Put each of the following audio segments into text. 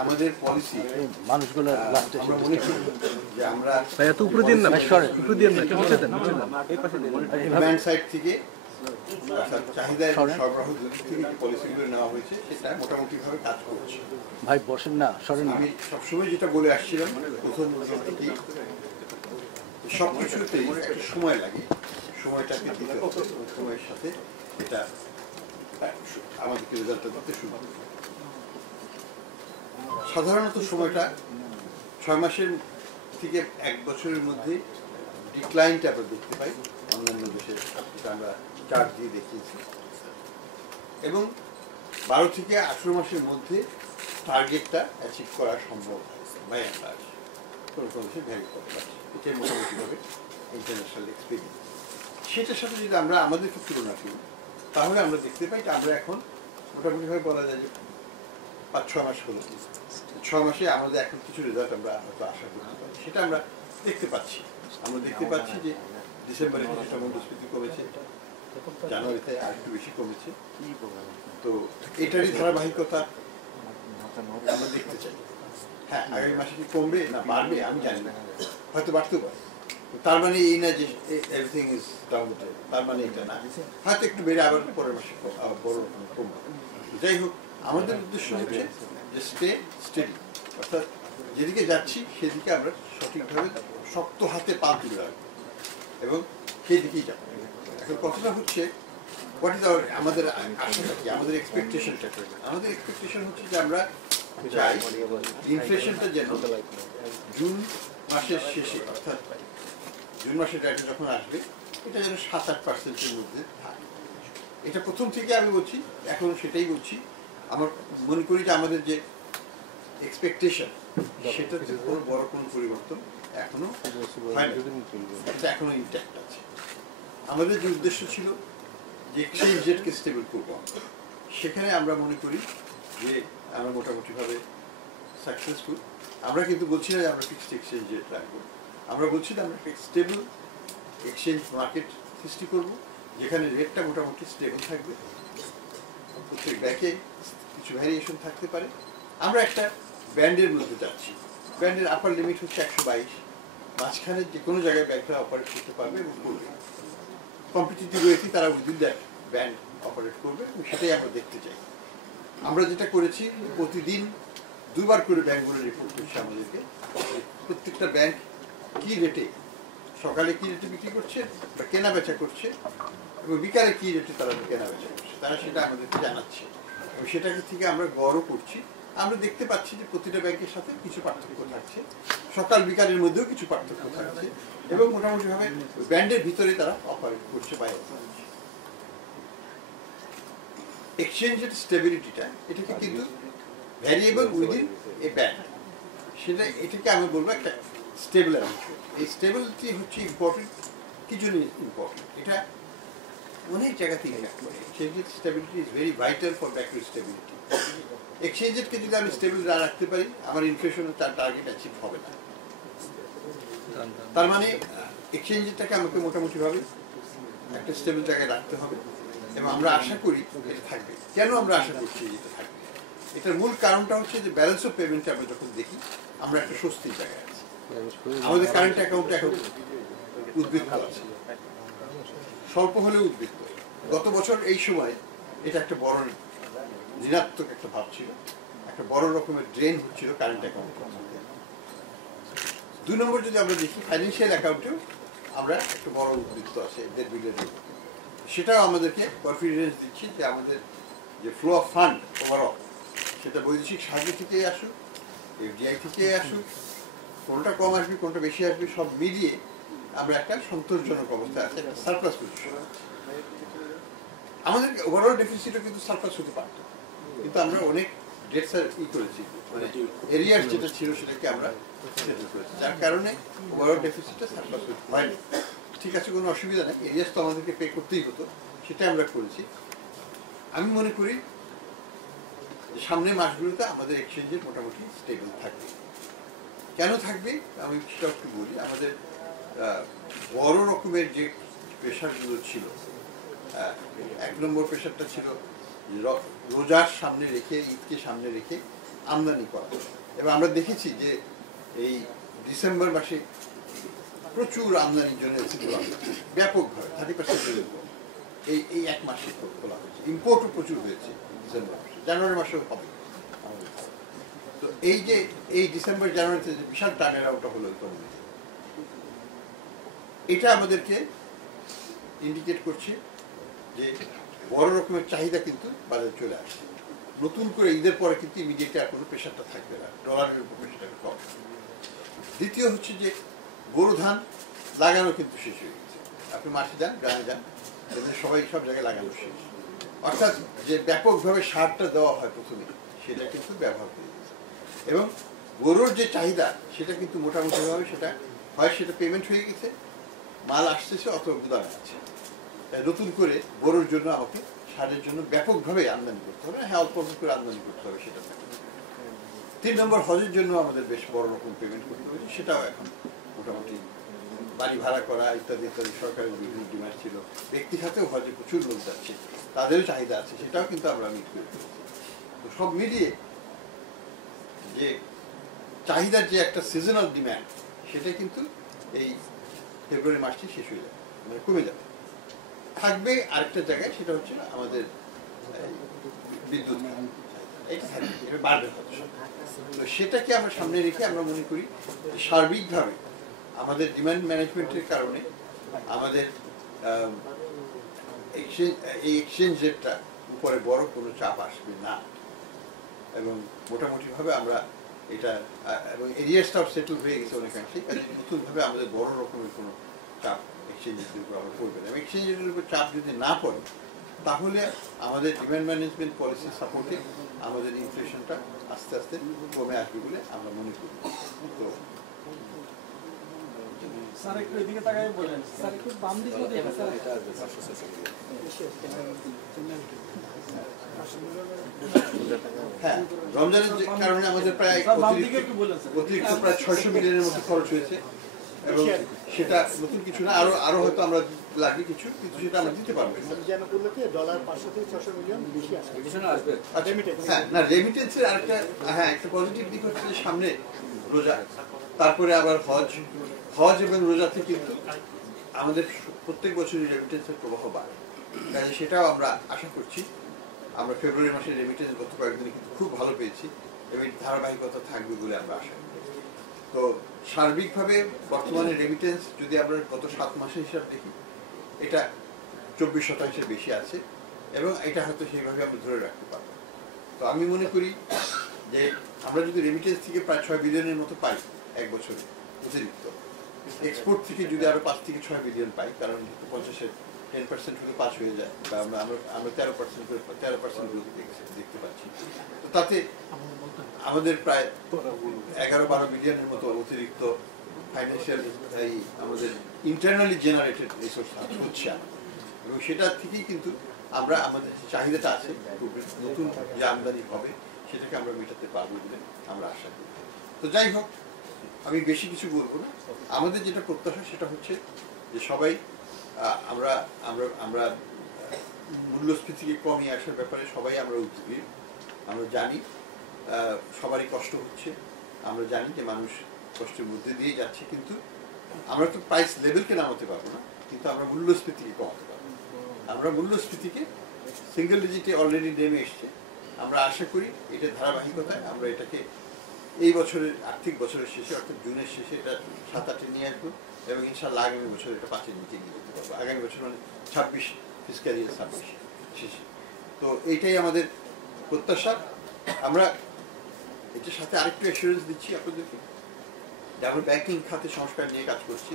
আমাদের পলিসি মানুষগুলো আমরা মনে করি যে আমরা এত উপরে দিন না উপরে দিন না মুছে দেন ডিমান্ড সাইড থেকে চাহিদা এবং সরবরাহ থেকে যে পলিসিগুলো নেওয়া হয়েছে সেটা মোটামুটিভাবে কাজ করছে। ভাই বসেন না, সরেন না। আমি সবসময় যেটা বলে আসছিলাম প্রথম থেকে সব কিছুতেই একটা সময় লাগে, সময়টাকে দিতে হবে, সময়ের সাথে এটা আমাদেরকে রেজাল্টটা দিতে শুরু হবে। সাধারণত সময়টা 6 মাসের থেকে 1 বছরের মধ্যে ডিক্লাইনটা আমরা দেখতে পাই অন্যান্য দেশের, যেটা আমরা চার্ট দিয়ে দেখিয়েছি, এবং 12 থেকে 18 মাসের মধ্যে টার্গেটটা অ্যাচিভ করা সম্ভব বাই অ্যান্ড লার্জ। কোনো কোনো দেশে ভ্যারি করতে পারছে, এটাই মোটামুটিভাবে ইন্টারন্যাশনাল এক্সপিরিয়েন্স। সেটার সাথে যদি আমরা আমাদেরকে তুলনা করি তাহলে আমরা দেখতে পাই যে আমরা এখন মোটামুটিভাবে বলা যায় যে 5-6 মাস হলো, 6 মাসে আমাদের এখন কিছু রেজাল্ট আমরা হয়তো আশা করতে পারি, সেটা আমরা দেখতে পাচ্ছি। আমরা দেখতে পাচ্ছি যে ডিসেম্বরে কিছুটা মূল্যস্ফীতি কমেছে, জানুয়ারিতে আর একটু বেশি কমেছে। তো এটারই ধারাবাহিকতা আমরা দেখতে চাই। হ্যাঁ, আগামী মাসে কি কমবে না বাড়বে আমি জানি না, হয়তো বাড়তেও পারে। তার মানে এই না যে এভরিথিং ইজ ডাউন, তার মানে এটা না, হয়তো একটু বেড়ে আবার পরের মাসে বড় কমবে। যাই হোক, আমাদের উদ্দেশ্য হচ্ছে যে স্টে স্টেডি, অর্থাৎ যেদিকে যাচ্ছি সেদিকে আমরা সঠিকভাবে শক্ত হাতে পা তুলে রাখবো এবং সেই দিকেই যাবো। এখন কথাটা হচ্ছে হোয়াট ইজ আমাদের আশাটা কি, আমাদের এক্সপেকটেশনটা। আমাদের এক্সপেকটেশন হচ্ছে যে আমরা চাই ইনফ্লেশনটা যেন জুন মাসের শেষে, অর্থাৎ জুন মাসের ডেটা যখন আসবে এটা যেন 7-8% মধ্যে থাকে। এটা প্রথম থেকে আমি বলছি, এখন সেটাই বলছি। আমার মনে করি যে আমাদের যে এক্সপেকটেশন সেটাতে কোনো বড় কোনো পরিবর্তন এখনো এখনো ইনট্যাক্ট আছে। আমাদের যে উদ্দেশ্য ছিল যে এক্সচেঞ্জ রেটকে স্টেবল করবো, সেখানে আমরা মনে করি যে আমরা মোটামুটিভাবে সাকসেসফুল। আমরা কিন্তু বলছি না যে আমরা ফিক্সড এক্সচেঞ্জ রেট রাখবো, আমরা বলছি যে আমরা একটা স্টেবল এক্সচেঞ্জ মার্কেট সৃষ্টি করব, যেখানে রেটটা মোটামুটি স্টেবল থাকবে, প্রত্যেক ব্যাংকে কিছু ভ্যারিয়েশন থাকতে পারে। আমরা একটা ব্যান্ডের মধ্যে যাচ্ছি, ব্যান্ডের আপার লিমিট হচ্ছে 122, মাঝখানে যে কোনো জায়গায় ব্যাংকটা অপারেট করতে পারবে এবং করবে। কম্পিটিটিভ ওয়েতে তারা উইদিন দ্যাট ব্যান্ড অপারেট করবে এবং সেটাই আমরা দেখতে চাই। আমরা যেটা করেছি, প্রতিদিন 2 বার করে ব্যাংকগুলো রিপোর্ট করছে আমাদেরকে, প্রত্যেকটা ব্যাংক কী রেটে, সকালে কী রেটে বিক্রি করছে বা কেনা বেচা করছে এবং বিকালে কী রেটে তারা কেনা বেচা করছে, তারা সেটা আমাদেরকে জানাচ্ছে এবং সেটাকে থেকে আমরা গড়ও করছি। আমরা দেখতে পাচ্ছি যে প্রতিটা ব্যাংকের সাথে কিছু পার্থক্য থাকছে, সকাল বিকালের মধ্যেও কিছু পার্থক্য থাকছে এবং মোটামুটিভাবে ব্যান্ডের ভিতরে তারা অপারেট করছে বাইরে। এক্সচেঞ্জের স্টেবিলিটিটা এটাকে কিন্তু ভ্যারিয়েবল উইদিন এ ব্যান্ড, সেটা এটাকে আমি বলবো একটা স্টেবল অংশ। এই স্টেবিলিটি হচ্ছে ইম্পর্টেন্ট, কি জন্য ইম্পর্টেন্ট, এটা অনেক জায়গা থেকে এক্সচেঞ্জের stability is very vital for backer stability. এক্সচেঞ্জেরকে যদি আমি স্টেবল না রাখতে পারি, আমার ইনফ্লেশনের তার টার্গেট অ্যাচিভ হবে না। তার মানে এক্সচেঞ্জেরটাকে আমাকে মোটামুটিভাবে একটা স্টেবল জায়গায় রাখতে হবে এবং আমরা আশা করি এটা থাকবে। কেন আমরা আশা করছি এটা থাকবে, এটার মূল কারণটা হচ্ছে যে ব্যালেন্স অফ পেমেন্টে আমরা যখন দেখি আমরা একটা স্বস্তির জায়গায় আছি। আমাদের কারেন্ট অ্যাকাউন্টে এখন উদ্বৃত্ত আছে, স্বল্প হলেও উদ্বৃত্ত। গত বছর এই সময় এটা একটা বড় ঋণাত্মক একটা ভাব ছিল, একটা বড় রকমের ড্রেন হচ্ছিল কারেন্ট অ্যাকাউন্টের মধ্যে। 2 নম্বর যদি আমরা দেখি, ফাইন্যান্সিয়াল অ্যাকাউন্টেও আমরা একটা বড় উদ্বৃত্ত আছে, $1.5 বিলিয়ন। সেটাও আমাদেরকে কনফিডেন্স দিচ্ছি যে আমাদের যে ফ্লো অফ ফান্ড ওভারঅল, সেটা বৈদেশিক সাহায্য থেকে আসুক, এফডিআই থেকে আসুক, কোনটা কম আসবে কোনটা বেশি আসবে, সব মিলিয়ে আমরা একটা সন্তোষজনক অবস্থায় আছে, একটা সারপ্লাস পজিশন আছে। আমাদের ওভারঅল ডেফিসিটও কিন্তু সারপ্লাস হতে পারত, কিন্তু আমরা অনেক ডেটস করেছি, মানে এরিয়ার যেটা ছিল সেটাকে আমরা সেটেল করেছি, যার কারণে ওভারঅল ডেফিসিটটা সারপ্লাস হয়নি। ঠিক আছে, কোনো অসুবিধা নেই, এরিয়াস তো আমাদেরকে পে করতেই হতো, সেটা আমরা করেছি। আমি মনে করি সামনের মাসগুলোতে আমাদের এক্সচেঞ্জের মোটামুটি স্টেবল থাকবে। কেন থাকবে আমি সেটা একটু বলি। আমাদের বড় রকমের যে প্রেশারগুলো ছিল, 1 নম্বর প্রেশারটা ছিল রোজার সামনে রেখে, ঈদকে সামনে রেখে আমদানি করা। এবং আমরা দেখেছি যে এই ডিসেম্বর মাসে প্রচুর আমদানির জন্য ব্যাপকভাবে 30% এই এক মাসে খোলা হয়েছে। ইম্পোর্টও প্রচুর হয়েছে ডিসেম্বর মাসে, জানুয়ারি মাসেও হবে। তো এই যে এই ডিসেম্বর জানুয়ারিতে যে বিশাল টার্নার আউটটা হলো ইকোনমিতে, এটা আমাদেরকে ইন্ডিকেট করছে যে বড় রকমের চাহিদা কিন্তু বাজারে চলে আসছে। নতুন করে ঈদের পরে কিন্তু ইমিডিয়েটলি আর কোনো প্রেশারটা থাকবে না, ডলারের উপর প্রেশারটা কম। দ্বিতীয় হচ্ছে যে গরু ধান লাগানো কিন্তু শেষ হয়ে গেছে। আপনি মাঠে যান, গ্রামে যান, সবাই সব জায়গায় লাগানো শেষ। অর্থাৎ যে ব্যাপকভাবে সারটা দেওয়া হয় প্রথমে, সেটা কিন্তু ব্যবহার করে গেছে। এবং গরুর যে চাহিদা সেটা কিন্তু মোটামুটিভাবে সেটা হয় সেটা পেমেন্ট হয়ে গেছে, মাল আসতেছে অথবা গুদামে আছে। তাই নতুন করে গরুর জন্য আমাকে সারের জন্য ব্যাপকভাবে আমদানি করতে হবে। হ্যাঁ, অল্প অল্প করে আমদানি করতে হবে, সেটা থাকে। 3 নম্বর, হজের জন্য আমাদের বেশ বড় রকম পেমেন্ট করতে হবে, সেটাও এখন মোটামুটি বাড়ি ভাড়া করা ইত্যাদি ইত্যাদি সরকারের বিভিন্ন ডিমান্ড ছিল। ব্যক্তি খাতেও হজে প্রচুর লোক যাচ্ছে, তাদেরও চাহিদা আছে, সেটাও কিন্তু আমরা মিট করে ফেলেছি। তো সব মিলিয়ে যে চাহিদার যে একটা সিজনাল ডিমান্ড, সেটা কিন্তু এই ফেব্রুয়ারি মাসটি শেষ হয়ে যাবে, মানে কমে যাবে। থাকবে আরেকটা জায়গায়, সেটা হচ্ছে আমাদের বিদ্যুৎ, এটা থাকবে, এটা বাড়বে হচ্ছে। তো সেটাকে আমরা সামনে রেখে আমরা মনে করি সার্বিকভাবে আমাদের ডিমান্ড ম্যানেজমেন্টের কারণে আমাদের এই এক্সচেঞ্জ রেটটা উপরে বড় কোনো চাপ আসবে না। এবং মোটামুটিভাবে আমরা এটা এবং এরিয়াসটাও সেটেল হয়ে গেছে অনেকাংশে, নতুনভাবে আমাদের বড় রকমের কোনো চাপ এক্সচেঞ্জ রেটের উপর আমরা পড়বে না। এবং এক্সচেঞ্জ রেটের উপর চাপ যদি না পড়ে, তাহলে আমাদের ডিমান্ড ম্যানেজমেন্ট পলিসি সাপোর্টে আমাদের ইনফ্লেশনটা আস্তে আস্তে কমে আসবে বলে আমরা মনে করি। তো স্যার একটু এদিকে তাকাই বলেন, স্যার একটু বাম দিকে দেখেন স্যার। হ্যাঁ, রমজানের কারণে আমাদের প্রায় অতিরিক্ত প্রায় 600 মিলিয়নের মতো খরচ হয়েছে। এবং সেটা নতুন কিছু না, আরো হয়তো আমরা লাগবে কিছু, কিন্তু সেটা আমরা দিতে পারবো। ডলার 500 থেকে 600 মিলিয়ন বেশি আসবে। হ্যাঁ, না, রেমিটেন্সের আরেকটা একটা পজিটিভ দিক হচ্ছে যে সামনে রোজা, তারপরে আবার হজ এবং রোজাতে কিন্তু আমাদের প্রত্যেক বছরই রেমিটেন্সের প্রবাহ বাড়ে। কাজে সেটাও আমরা আশা করছি। আমরা ফেব্রুয়ারি মাসে রেমিটেন্স গত কয়েকদিনে কিন্তু খুব ভালো পেয়েছি এবং ধারাবাহিকতা থাকবে বলে আমরা আশা করি। তো সার্বিকভাবে বর্তমানে রেমিটেন্স যদি আমরা গত 7 মাসের হিসাব দেখি, এটা 24% বেশি আছে এবং এটা হয়তো সেইভাবে আমরা ধরে রাখতে পারবো। তো আমি মনে করি যে আমরা যদি রেমিটেন্স থেকে প্রায় 6 বিলিয়নের মতো পাই এক বছরে অতিরিক্ত, এক্সপোর্ট থেকে যদি আরো 5 থেকে 6 বিলিয়ন পাই, কারণ 50-এর 10% হলে 5 হয়ে যায়, বা আমরা 13% দেখতে পাচ্ছি। তো তাতে আমাদের প্রায় 11-12 বিলিয়নের মতো অতিরিক্ত ফাইন্যান্সিয়াল আমাদের ইন্টারনালি জেনারেটেড রিসোর্স হচ্ছে, এবং সেটা থেকেই কিন্তু আমরা আমাদের চাহিদাটা আছে, নতুন যে আমদানি হবে সেটাকে আমরা মেটাতে পারবো বলে আমরা আশা করি। তো যাই হোক, আমি বেশি কিছু বলবো না। আমাদের যেটা প্রত্যাশা সেটা হচ্ছে যে সবাই আমরা আমরা আমরা মূল্যস্ফীতিকে কমিয়ে আসার ব্যাপারে সবাই আমরা উদ্যোগী। আমরা জানি সবারই কষ্ট হচ্ছে, আমরা জানি যে মানুষ কষ্টের মধ্যে দিয়ে যাচ্ছে, কিন্তু আমরা তো প্রাইস লেভেলকে নামাতে পারবো না, কিন্তু আমরা মূল্যস্ফীতিকে কমাতে পারবো। আমরা মূল্যস্ফীতিকে সিঙ্গেল ডিজিটে অলরেডি নেমে এসছে। আমরা আশা করি এটা ধারাবাহিকতায় আমরা এটাকে এই বছরের আর্থিক বছরের শেষে, অর্থাৎ জুনের শেষে এটা 7-8-এ নিয়ে আসবো, এবং ইনশাআল্লাহ আগামী বছর এটা 5-এর নিচে নিয়ে যেতে পারবো। আগামী বছর মানে 26 ফিসক্যাল ইয়ার 26 শেষে। তো এইটাই আমাদের প্রত্যাশা। আমরা এটার সাথে আরেকটু অ্যাসুরেন্স দিচ্ছি আপনাদেরকে যে আমরা ব্যাংকিং খাতে সংস্কার নিয়ে কাজ করছি।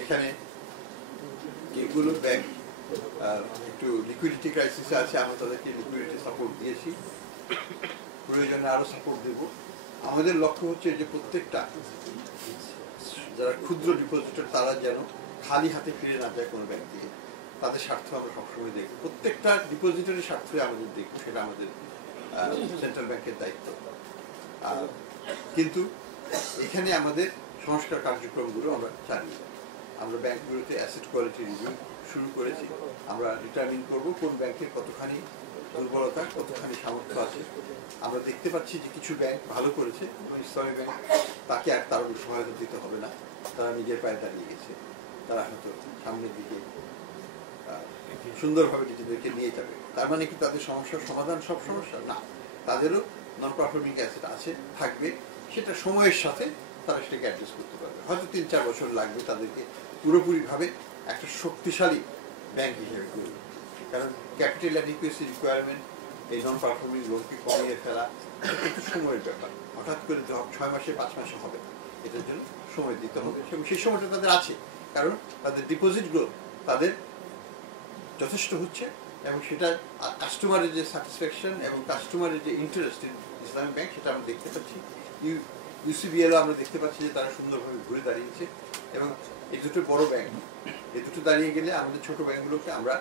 এখানে যেগুলো ব্যাংক একটু লিকুইডিটি ক্রাইসিসে আছে, আমরা তাদেরকে লিকুইডিটি সাপোর্ট দিয়েছি, প্রয়োজনে আরো সাপোর্ট দেব। আমাদের লক্ষ্য হচ্ছে যে প্রত্যেকটা যারা ক্ষুদ্র ডিপোজিটর তারা যেন খালি হাতে ফিরে না যায় কোনো ব্যাংক থেকে, তাদের স্বার্থ আমরা সবসময় দেখব। প্রত্যেকটা ডিপোজিটরের স্বার্থে আমাদের দেখব, সেটা আমাদের সেন্ট্রাল ব্যাংকের দায়িত্ব। কিন্তু এখানে আমাদের সংস্কার কার্যক্রমগুলো আমরা চালিয়ে যাব। আমরা ব্যাংকগুলোতে অ্যাসেট কোয়ালিটি রিভিউ শুরু করেছি। আমরা ডিটারমিন করব কোন ব্যাংকের কতখানি দুর্বলতা, কতখানি সামর্থ্য আছে। আমরা দেখতে পাচ্ছি যে কিছু ব্যাংক ভালো করেছে এবং ইসলামী ব্যাংক তাকে আর তার সহায়তা দিতে হবে না, তারা নিজের পায়ে দাঁড়িয়ে গেছে, তারা হয়তো সামনের দিকে সুন্দরভাবে নিজেদেরকে নিয়ে যাবে। তার মানে কি তাদের সমস্যার সমাধান সব সমস্যা না, তাদেরও নন পারফর্মিং অ্যাসেট আছে, থাকবে, সেটা সময়ের সাথে তারা সেটাকে অ্যাডজাস্ট করতে পারবে। হয়তো 3-4 বছর লাগবে তাদেরকে পুরোপুরিভাবে একটা শক্তিশালী ব্যাংক হিসেবে গড়ে উঠতে। কারণ ক্যাপিটাল অ্যাডিকুয়েসি রিকোয়ারমেন্ট, এই নন পারফর্মিং লোনকে কমিয়ে ফেলা একটু সময়ের ব্যাপার, হঠাৎ করে 6 মাসে 5 মাসে হবে না, এটার জন্য সময় দিতে হবে এবং সেই সময়টা তাদের আছে, কারণ তাদের ডিপোজিটগুলো তাদের যথেষ্ট হচ্ছে এবং সেটা কাস্টমারের যে স্যাটিসফ্যাকশন এবং কাস্টমারের যে ইন্টারেস্ট ইসলামিক ব্যাংক, সেটা আমরা দেখতে পাচ্ছি। ইউসিবিএলও আমরা দেখতে পাচ্ছি যে তারা সুন্দরভাবে ঘুরে দাঁড়িয়েছে এবং এই দুটো বড় ব্যাংক, এই দুটো দাঁড়িয়ে গেলে আমাদের ছোট ব্যাংকগুলোকে আমরা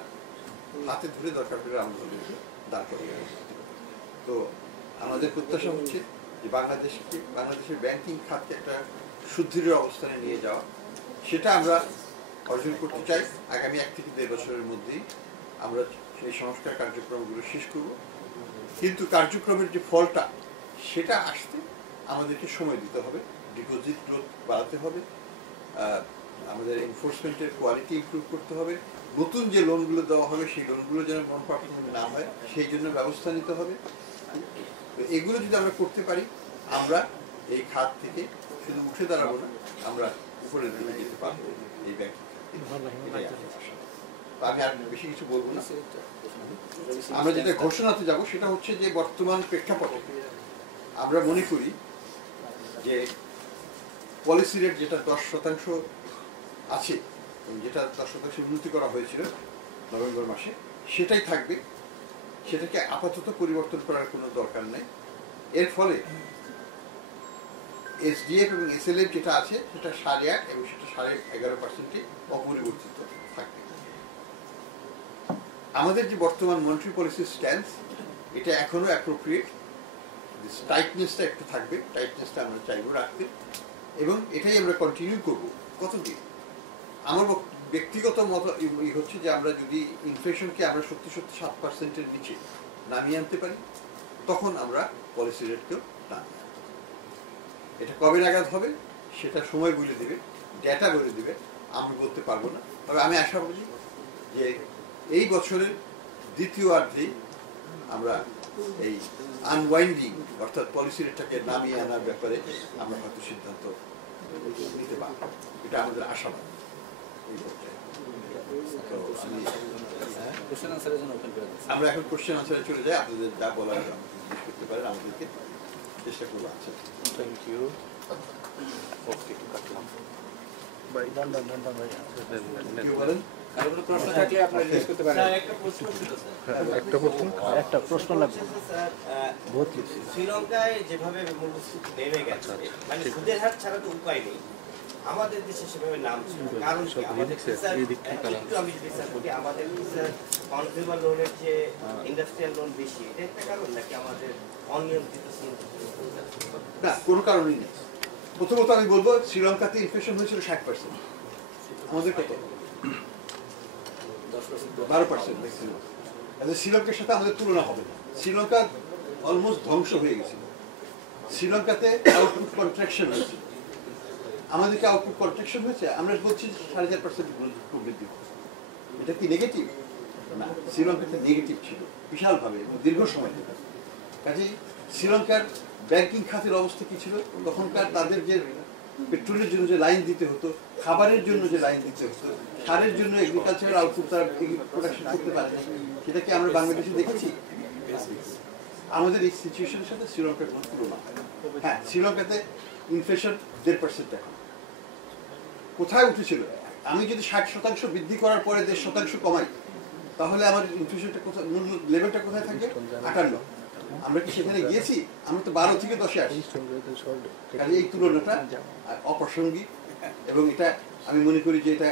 হাতে ধরে দরকার করে আমাদেরকে দাঁড় করে। তো আমাদের প্রত্যাশা হচ্ছে যে বাংলাদেশের ব্যাংকিং খাতকে একটা সুদৃঢ় অবস্থানে নিয়ে যাওয়া, সেটা আমরা অর্জন করতে চাই। আগামী 1 থেকে 1.5 বছরের মধ্যেই আমরা সেই সংস্কার কার্যক্রমগুলো শেষ করব, কিন্তু কার্যক্রমের যে ফলটা সেটা আসতে আমাদেরকে সময় দিতে হবে, ডিপোজিট গ্রোথ বাড়াতে হবে, আমাদের এনফোর্সমেন্টের কোয়ালিটি ইমপ্রুভ করতে হবে, নতুন যে লোনগুলো দেওয়া হবে সেই লোনগুলো যেন নন পারফর্মিং না হয় সেই জন্য ব্যবস্থা নিতে হবে। এগুলো যদি আমরা করতে পারি, আমরা এই খাত থেকে শুধু উঠে দাঁড়াবো না, আমরা উপরে দিকে যেতে পারবো এই ব্যাংক। আমি আর বেশি কিছু বলবো না। আমরা যেটা ঘোষণাতে যাব সেটা হচ্ছে যে বর্তমান প্রেক্ষাপটে আমরা মনে করি যে পলিসি রেট যেটা 10% আছে, যেটা 10% উন্নতি করা হয়েছিল নভেম্বর মাসে, সেটাই থাকবে, সেটাকে আপাতত পরিবর্তন করার কোনো দরকার নেই। এর ফলে এসডিএফ এবং এসএলএফ যেটা আছে সেটা 8.5 এবং সেটা 11.5% অপরিবর্তিত থাকবে। আমাদের যে বর্তমান মনিটারি পলিসির স্ট্যান্স, এটা এখনো অ্যাপ্রোপ্রিয়েট, টাইটনেসটা একটু থাকবে, টাইটনেসটা আমরা চাইবো রাখতে এবং এটাই আমরা কন্টিনিউ করবো। কতদিন? আমার ব্যক্তিগত মত হচ্ছে যে আমরা যদি ইনফ্লেশনকে আমরা সত্যি 7%-এর নিচে নামিয়ে আনতে পারি, তখন আমরা পলিসি রেটকেও নামিয়ে আনতে পারি। এটা কবে নাগাদ হবে সেটা সময় বলে দেবে, ডেটা বলে দেবে, আমি বলতে পারবো না। তবে আমি আশা করি যে এই বছরের দ্বিতীয়ার্ধে আমরা এই আনওয়াইন্ডিং অর্থাৎ পলিসি রেটটাকে নামিয়ে আনার ব্যাপারে আমরা হয়তো সিদ্ধান্ত নিতে পারব, এটা আমাদের আশাবাদ। আমরা এখন কোশ্চেন আনসারে চলে যাই, আপনাদের যা বলার জিজ্ঞেস করতে পারেন, আমাদেরকে চেষ্টা করবো। আচ্ছা, থ্যাংক ইউ। ওকে, কাটলাম। ভাই কেউ বলেন? প্রশ্ন থাকলে আপনারা জিজ্ঞেস করতে পারেন। একটা প্রশ্ন লাগবে। শ্রীলঙ্কায় যেভাবে মূল্যস্ফীতি নেমে গেছে, মানে সুদের হার ছাড়া তো উপায় নেই, আমাদের দেশে সেভাবে নাম ছিল। কারণ কি? আমাদের একটু আমি বিচার করি, আমাদের কনজিউমার লোনের যে ইন্ডাস্ট্রিয়াল লোন বেশি, এটা একটা কারণ নাকি আমাদের অনিয়ন্ত্রিত? না, কোনো কারণই নেই। প্রথমত আমি বলবো শ্রীলঙ্কাতে ইনফ্লেশন হয়েছিল 60%, আমাদের কত? 12% ম্যাক্সিমাম। শ্রীলঙ্কার সাথে আমাদের তুলনা হবে না। শ্রীলঙ্কা অলমোস্ট ধ্বংস হয়ে গেছিল। শ্রীলঙ্কাতে আউটপুট কন্ট্রাকশন হয়েছে, আমাদেরকে আউটপুট কন্ট্রাকশন হয়েছে, আমরা বলছি 4.5% প্রবৃদ্ধি। এটা কি নেগেটিভ? না, শ্রীলঙ্কাতে নেগেটিভ ছিল বিশালভাবে দীর্ঘ সময় ধরে। কাজেই শ্রীলঙ্কার ব্যাংকিং খাতের অবস্থা কি ছিল? তখনকার তাদের যে পেট্রোলের জন্য যে লাইন দিতে হতো, খাবারের জন্য যে লাইন দিতে হতো, সারের জন্য এগ্রিকালচারাল আউটপুট তারা প্রোডাকশন করতে পারে, সেটা কি আমরা বাংলাদেশে দেখেছি? আমাদের এই সিচুয়েশনের সাথে শ্রীলঙ্কার কোনো তুলনা। হ্যাঁ, শ্রীলঙ্কাতে ইনফ্লেশন 1.5% এখন। কোথায় উঠেছিল? আমি যদি 60% বৃদ্ধি করার পরে 1.5% কমাই, তাহলে আমার ইনফ্লেশনটা কোথায়, মূল লেভেলটা কোথায় থাকবে? 58। আমরা কি সেখানে গিয়েছি? আমরা তো 12 থেকে 10-এ আসি। কাজে এই তুলনাটা অপ্রাসঙ্গিক এবং এটা আমি মনে করি যে এটা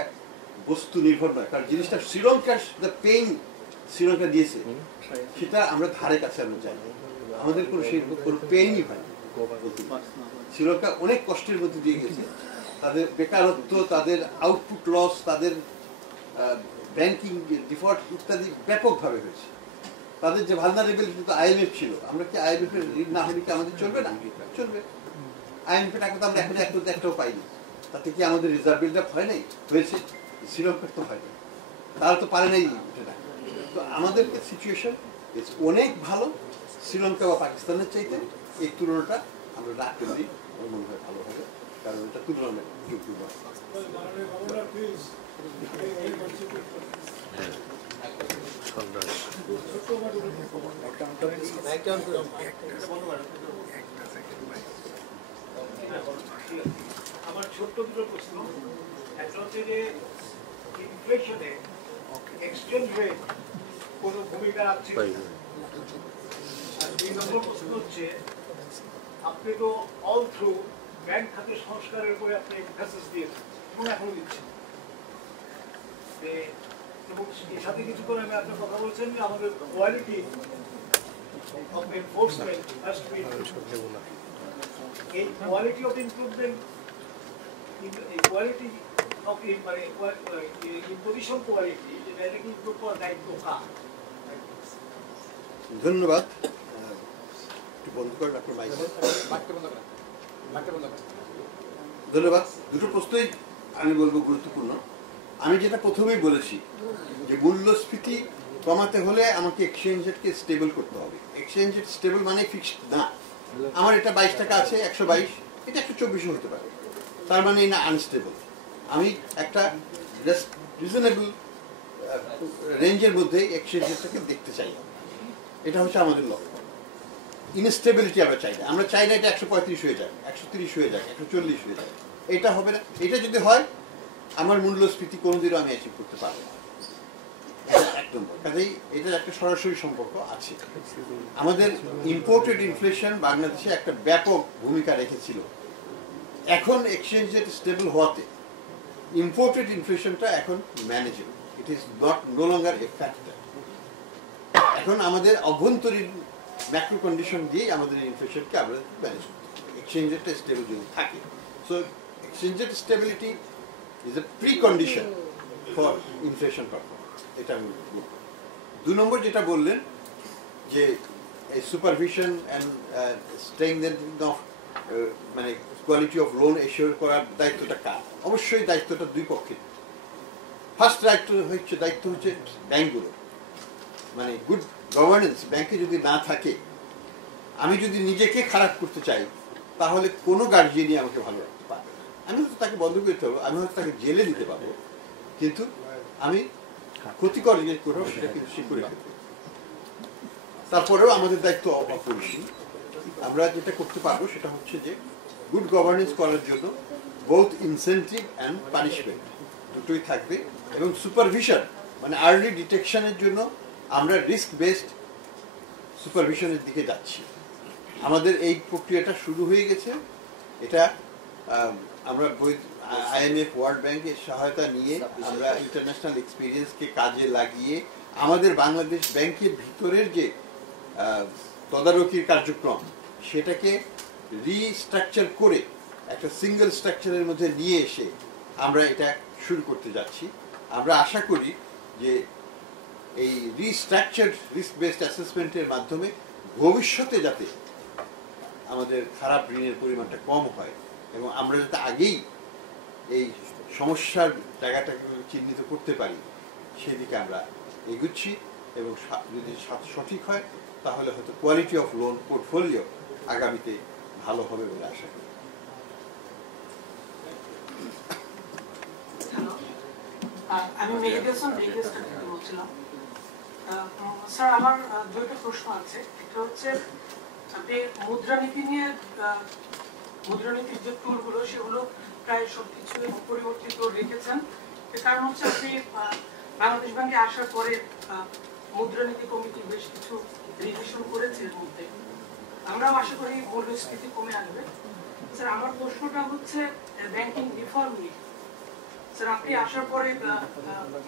বস্তু নির্ভর নয়। কারণ জিনিসটা শ্রীলঙ্কার পেইন শ্রীলঙ্কা দিয়েছে, সেটা আমরা ধারে কাছে আমরা চাই। আমাদের কোনো পেইনই হয়। শ্রীলঙ্কা অনেক কষ্টের মধ্যে দিয়ে গেছে, তাদের বেকারত্ব, তাদের আউটপুট লস, তাদের ব্যাংকিং ডিফল্ট ইত্যাদি ব্যাপকভাবে হয়েছে। তাদের যে ভালনারেবিলিটি তো আইএমএফ ছিল, আমরা কি আইএমএফ এর ঋণ না হলে কি আমাদের চলবে না? চলবে। আইএমএফ এর টাকা তো আমরা এখন একটাও পাইনি, তাতে কি আমাদের রিজার্ভ বিল্ড আপ হয় নাই? হয়েছে। শ্রীলঙ্কার তো হয়নি, তারা তো পারে নাই এটা। তো আমাদের সিচুয়েশন অনেক ভালো শ্রীলঙ্কা বা পাকিস্তানের চাইতে। এই তুলনাটা আমরা না করলেই আমার মনে হয় ভালো হবে, কারণ এটা তুলনামূলক যোগ্য নয়। আমার ছোট্ট দুটো প্রশ্ন। একটা হচ্ছে যে ইনফ্লেশনে এক্সচেঞ্জ রেট কোনো ভূমিকা রাখছে কিনা? আর 2 নম্বর প্রশ্ন হচ্ছে, আপনি তো অল থ্রু ব্যাংক খাতে সংস্কারের উপরে আপনি এমফাসিস দিয়েছেন এবং এখনো দিচ্ছেন, এবং এর সাথে কিছু করে আমি আপনার কথা বলছেন যে আমাদের quality of enforcement must be improved. এই কোয়ালিটি অফ ইমপ্রুভমেন্ট, এই কোয়ালিটি অফ মানে ইম্পোজিশন কোয়ালিটি, এটা কি ইমপ্রুভ করার দায়িত্ব কার? ধন্যবাদ। একটু বন্ধ করেন আপনার মাইক। ধন্যবাদ। দুটো প্রশ্নই আমি বলবো গুরুত্বপূর্ণ। আমি যেটা প্রথমেই বলেছি যে মূল্যস্ফীতি কমাতে হলে আমাকে এক্সচেঞ্জ রেটকে স্টেবল করতে হবে। এক্সচেঞ্জ রেট স্টেবল মানে ফিক্সড না। আমার এটা 22 টাকা আছে, 122, এটা 124 হতে পারে, তার মানে না আনস্টেবল। আমি একটা রিজনেবল রেঞ্জের মধ্যে এক্সচেঞ্জ রেটটাকে দেখতে চাই, এটা হচ্ছে আমাদের লক্ষ্য। ইনস্টেবিলিটি আমরা চাই না। আমরা চাই না এটা 135 হয়ে যায়, 130 হয়ে যায়, 140 হয়ে যায়। এটা হবে না। এটা যদি হয় আমার মূল্যস্ফীতি কোনোদিনও আমি অ্যাচিভ করতে পারবো না। এক নম্বর। কাজেই এটার একটা সরাসরি সম্পর্ক আছে। আমাদের ইম্পোর্টেড ইনফ্লেশন বাংলাদেশে একটা ব্যাপক ভূমিকা রেখেছিল। এখন এক্সচেঞ্জ রেট স্টেবল হওয়াতে ইম্পোর্টেড ইনফ্লেশনটা এখন manageable. It is no longer a factor. এখন আমাদের অভ্যন্তরীণ ম্যাক্রো কন্ডিশন দিয়ে আমাদের ইনফ্লেশনকে আমরা ম্যানেজ করতে পারি, এক্সচেঞ্জ রেটটা স্টেবল যদি থাকে। So exchange rate stability is a pre condition for inflation performance. এটা আমি বলব। 2 নম্বর যেটা বললেন যে এই সুপারভিশন অ্যান্ড স্ট্রেংথেনিং অফ মানে কোয়ালিটি অফ লোন এশিওর করার দায়িত্বটা কার? অবশ্যই দায়িত্বটা দুই পক্ষের। ফার্স্ট দায়িত্ব হচ্ছে ব্যাংকগুলো। মানে গুড গভর্নেন্স ব্যাংকে যদি না থাকে, আমি যদি নিজেকে খারাপ করতে চাই, তাহলে কোনো গার্জিয়ানই আমাকে ভালো রাখতে পারবে না। আমি হয়তো তাকে বন্ধ করতে পারবো, আমি হয়তো তাকে জেলে দিতে পারবো, কিন্তু আমি ক্ষতিকর জিনিস করেও সেটা কিন্তু সে করে ফেলবে। তারপরেও আমাদের দায়িত্ব অপরিসীম। আমরা যেটা করতে পারবো সেটা হচ্ছে যে গুড গভর্নেন্স করার জন্য বোথ ইনসেন্টিভ অ্যান্ড পানিশমেন্ট দুটোই থাকবে, এবং সুপারভিশন মানে আর্লি ডিটেকশনের জন্য আমরা রিস্ক বেসড সুপারভিশনের দিকে যাচ্ছি। আমাদের এই প্রক্রিয়াটা শুরু হয়ে গেছে। এটা আমরা আইএমএফ, ওয়ার্ল্ড ব্যাংকের সহায়তা নিয়ে আমরা ইন্টারন্যাশনাল এক্সপিরিয়েন্সকে কাজে লাগিয়ে আমাদের বাংলাদেশ ব্যাংকের ভিতরের যে তদারকির কার্যক্রম সেটাকে রিস্ট্রাকচার করে একটা সিঙ্গেল স্ট্রাকচারের মধ্যে নিয়ে এসে আমরা এটা শুরু করতে যাচ্ছি। আমরা আশা করি যে এই রিস্ট্রাকচার রিস্ক বেসড অ্যাসেসমেন্টের মাধ্যমে ভবিষ্যতে যাতে আমাদের খারাপ ঋণের পরিমাণটা কম হয় এবং আমরা যাতে আগেই এই সমস্যার জায়গাটাকে চিহ্নিত করতে পারি, সেদিকে আমরা এগুচ্ছি। এবং যদি সঠিক হয় তাহলে হয়তো কোয়ালিটি অফ লোন পোর্টফোলিও আগামীতে ভালো হবে বলে আশা করি। আমি মেডিটেশন রিকোয়েস্ট করতে বলছিলাম। স্যার, আমার দুটো প্রশ্ন আছে। একটা হচ্ছে আপনি মুদ্রানীতি নিয়ে, মুদ্রানীতির যে টুলগুলো সেগুলো প্রায় সবকিছু পরিবর্তিত রেখেছেন। এর কারণ হচ্ছে আপনি বাংলাদেশ ব্যাংকে আসার পরে মুদ্রানীতি কমিটি বেশ কিছু রিভিশন করেছে। এর মধ্যে আমরাও আশা করি মূল্যস্ফীতি কমে আসবে। স্যার, আমার প্রশ্নটা হচ্ছে ব্যাংকিং রিফর্ম নিয়ে। স্যার, আপনি আসার পরে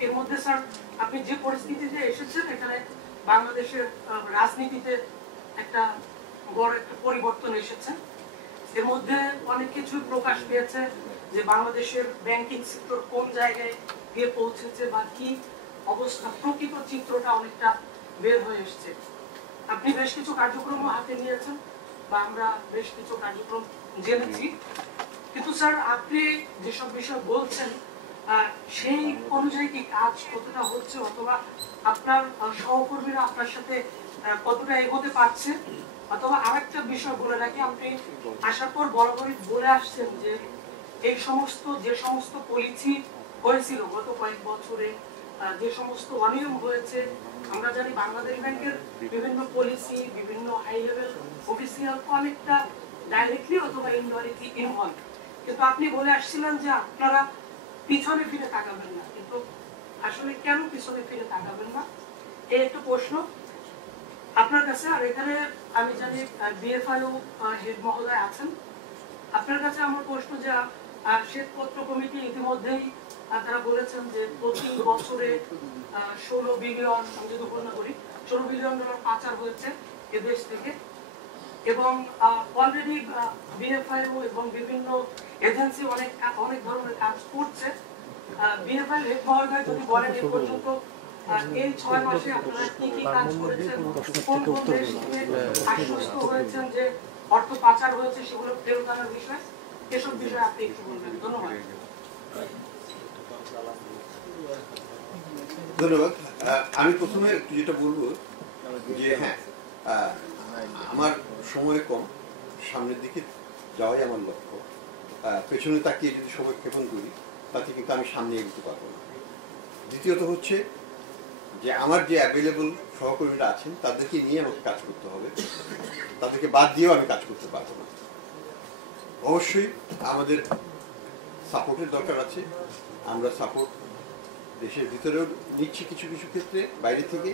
এর মধ্যে স্যার আপনি যে পরিস্থিতিতে এসেছেন, এখানে বাংলাদেশের রাজনীতিতে একটা বড় একটা পরিবর্তন এসেছে। এর মধ্যে অনেক কিছু প্রকাশ পেয়েছে যে বাংলাদেশের ব্যাংকিং সেক্টর কোন জায়গায় গিয়ে পৌঁছেছে বা কি অবস্থা, প্রকৃত চিত্রটা অনেকটা বের হয়ে এসছে। আপনি বেশ কিছু কার্যক্রম হাতে নিয়েছেন বা আমরা বেশ কিছু কার্যক্রম জেনেছি, কিন্তু স্যার আপনি যেসব বিষয় বলছেন সেই অনুযায়ী কি কাজ কতটা হচ্ছে, অথবা আপনার সহকর্মীরা আপনার সাথে কতটা এগোতে পারছে? অথবা আরেকটা বিষয় বলে রাখি, আপনি আসার পর বরাবরই বলে আসছেন যে এই যে সমস্ত পলিসি হয়েছিল গত কয়েক বছরে, যে সমস্ত অনিয়ম হয়েছে, আমরা জানি বাংলাদেশ ব্যাংকের বিভিন্ন পলিসি, বিভিন্ন হাই লেভেল অফিসিয়াল অনেকটা ডাইরেক্টলি অথবা ইনডাইরেক্টলি ইনভলভ, কিন্তু আপনি বলে আসছিলেন যে আপনারা পিছনে ফিরে তাকাবেন না, কিন্তু আসলে কেন পিছনে ফিরে তাকাবেন না, এই একটা প্রশ্ন আপনার কাছে। আর এখানে আমি জানি বিএফআইও হেড মহোদয় আছেন, আপনার কাছে আমার প্রশ্ন যে শ্বেতপত্র কমিটি ইতিমধ্যেই তারা বলেছেন যে প্রতি বছরে 16 বিলিয়ন, আমি যদি ভুল না করি, $16 বিলিয়ন পাচার হয়েছে এদেশ থেকে, এবং অলরেডি বিএফআইও এবং বিভিন্ন এজেন্সি অনেক ধরনের কাজ করছে। বিএফআই হেড মহোদয় যদি বলেন এ পর্যন্ত এই 6 মাসে আপনারা কি কি কাজ করেছেন, কোন কোন দেশ থেকে আশ্বস্ত হয়েছেন যে অর্থ পাচার হয়েছে সেগুলো ফেরত আনার বিষয়, এসব বিষয়ে আপনি একটু বলবেন। ধন্যবাদ। ধন্যবাদ। আমি প্রথমে যেটা বলবো যে হ্যাঁ, আমার সময় কম, সামনের দিকে যাওয়াই আমার লক্ষ্য। পেছনে তাকিয়ে যদি সময় ক্ষেপণ করি তাতে কিন্তু আমি সামনে এগোতে পারবো না। দ্বিতীয়ত হচ্ছে যে আমার যে অ্যাভেলেবল সহকর্মীরা আছেন তাদেরকে নিয়ে আমাকে কাজ করতে হবে, তাদেরকে বাদ দিয়েও আমি কাজ করতে পারবো না। অবশ্যই আমাদের সাপোর্টের দরকার আছে। আমরা সাপোর্ট দেশের ভিতরেও নিচ্ছি কিছু কিছু ক্ষেত্রে, বাইরে থেকে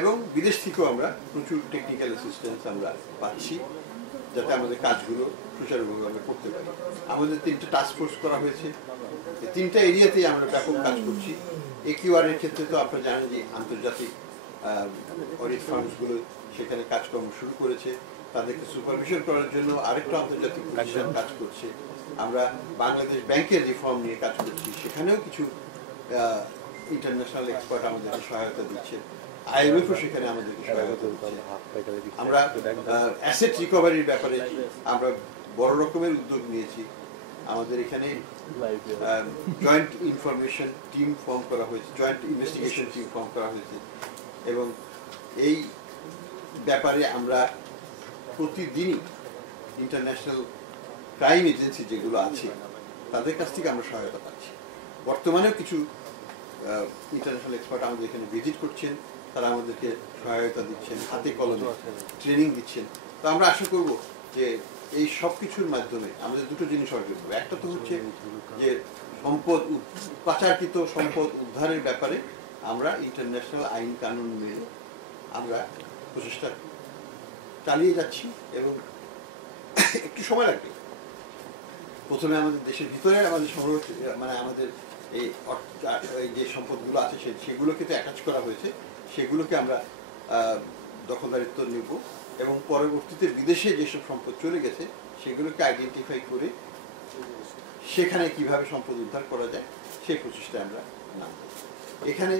এবং বিদেশ থেকেও আমরা প্রচুর টেকনিক্যাল অ্যাসিস্ট্যান্স আমরা পাচ্ছি, যাতে আমাদের কাজগুলো সুচারুভাবে আমরা করতে পারি। আমাদের 3টে টাস্ক ফোর্স করা হয়েছে, এই 3টা এরিয়াতেই আমরা ব্যাপক কাজ করছি। AQR এর ক্ষেত্রে তো আপনারা জানেন যে আন্তর্জাতিক অডিট ফার্মসগুলো সেখানে কাজকর্ম শুরু করেছে, তাদেরকে সুপারভিশন করার জন্য আরেকটা আন্তর্জাতিক প্রতিষ্ঠান কাজ করছে। আমরা বাংলাদেশ ব্যাংকের রিফর্ম নিয়ে কাজ করছি, সেখানেও কিছু ইন্টারন্যাশনাল এক্সপার্ট আমাদেরকে সহায়তা দিচ্ছে, IMF-ও সেখানে আমাদেরকে সহায়তা দিচ্ছে। আমরা অ্যাসেট রিকভারির ব্যাপারে আমরা বড় রকমের উদ্যোগ নিয়েছি। আমাদের এখানে জয়েন্ট ইনফরমেশন টিম ফর্ম করা হয়েছে, জয়েন্ট ইনভেস্টিগেশন টিম ফর্ম করা হয়েছে, এবং এই ব্যাপারে আমরা প্রতিদিনই ইন্টারন্যাশনাল ক্রাইম এজেন্সি যেগুলো আছে তাদের কাছ থেকে আমরা সহায়তা পাচ্ছি। বর্তমানেও কিছু ইন্টারন্যাশনাল এক্সপার্ট আমাদের এখানে ভিজিট করছেন, তারা আমাদেরকে সহায়তা দিচ্ছেন, হাতে কলমে ট্রেনিং দিচ্ছেন। তো আমরা আশা করব যে এই সব কিছুর মাধ্যমে আমাদের দুটো জিনিস অর্জন হবে। একটা তো হচ্ছে যে পাচারকৃত সম্পদ উদ্ধারের ব্যাপারে আমরা ইন্টারন্যাশনাল আইন কানুন মেনে আমরা প্রচেষ্টা চালিয়ে যাচ্ছি, এবং একটু সময় লাগবে। প্রথমে আমাদের দেশের ভিতরে আমাদের সংগ্রহ, মানে আমাদের এই যে সম্পদগুলো আছে সেগুলোকে তো অ্যাটাচ করা হয়েছে, সেগুলোকে আমরা দখলদারিত্ব নেব, এবং পরবর্তীতে বিদেশে যেসব সম্পদ চলে গেছে সেগুলোকে আইডেন্টিফাই করে সেখানে কিভাবে সম্পদ উদ্ধার করা যায় সেই প্রচেষ্টায় আমরা নামব। এখানে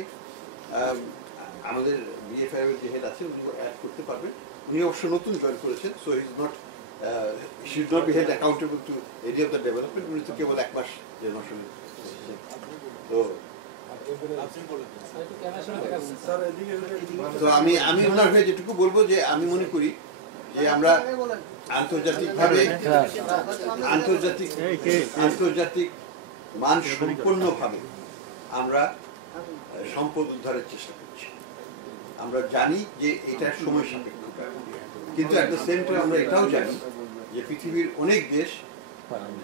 আমাদের বিএফআই যে হেড আছে উনি অ্যাড করতে পারবেন। উনি অবশ্য নতুন জয়েন করেছেন, so he should not be held accountable to any of the development. উনি তো কেবল 1 মাস 1.5 মাস হলে। তো আমি ওনার হয়ে যেটুকু বলবো যে আমি মনে করি যে আমরা আন্তর্জাতিকভাবে আন্তর্জাতিক মান সম্পন্নভাবে আমরা সম্পদ উদ্ধারের চেষ্টা করছি। আমরা জানি যে এটা সময় সাপেক্ষ, কিন্তু অ্যাট দ্য সেম টাইম আমরা এটাও জানি যে পৃথিবীর অনেক দেশ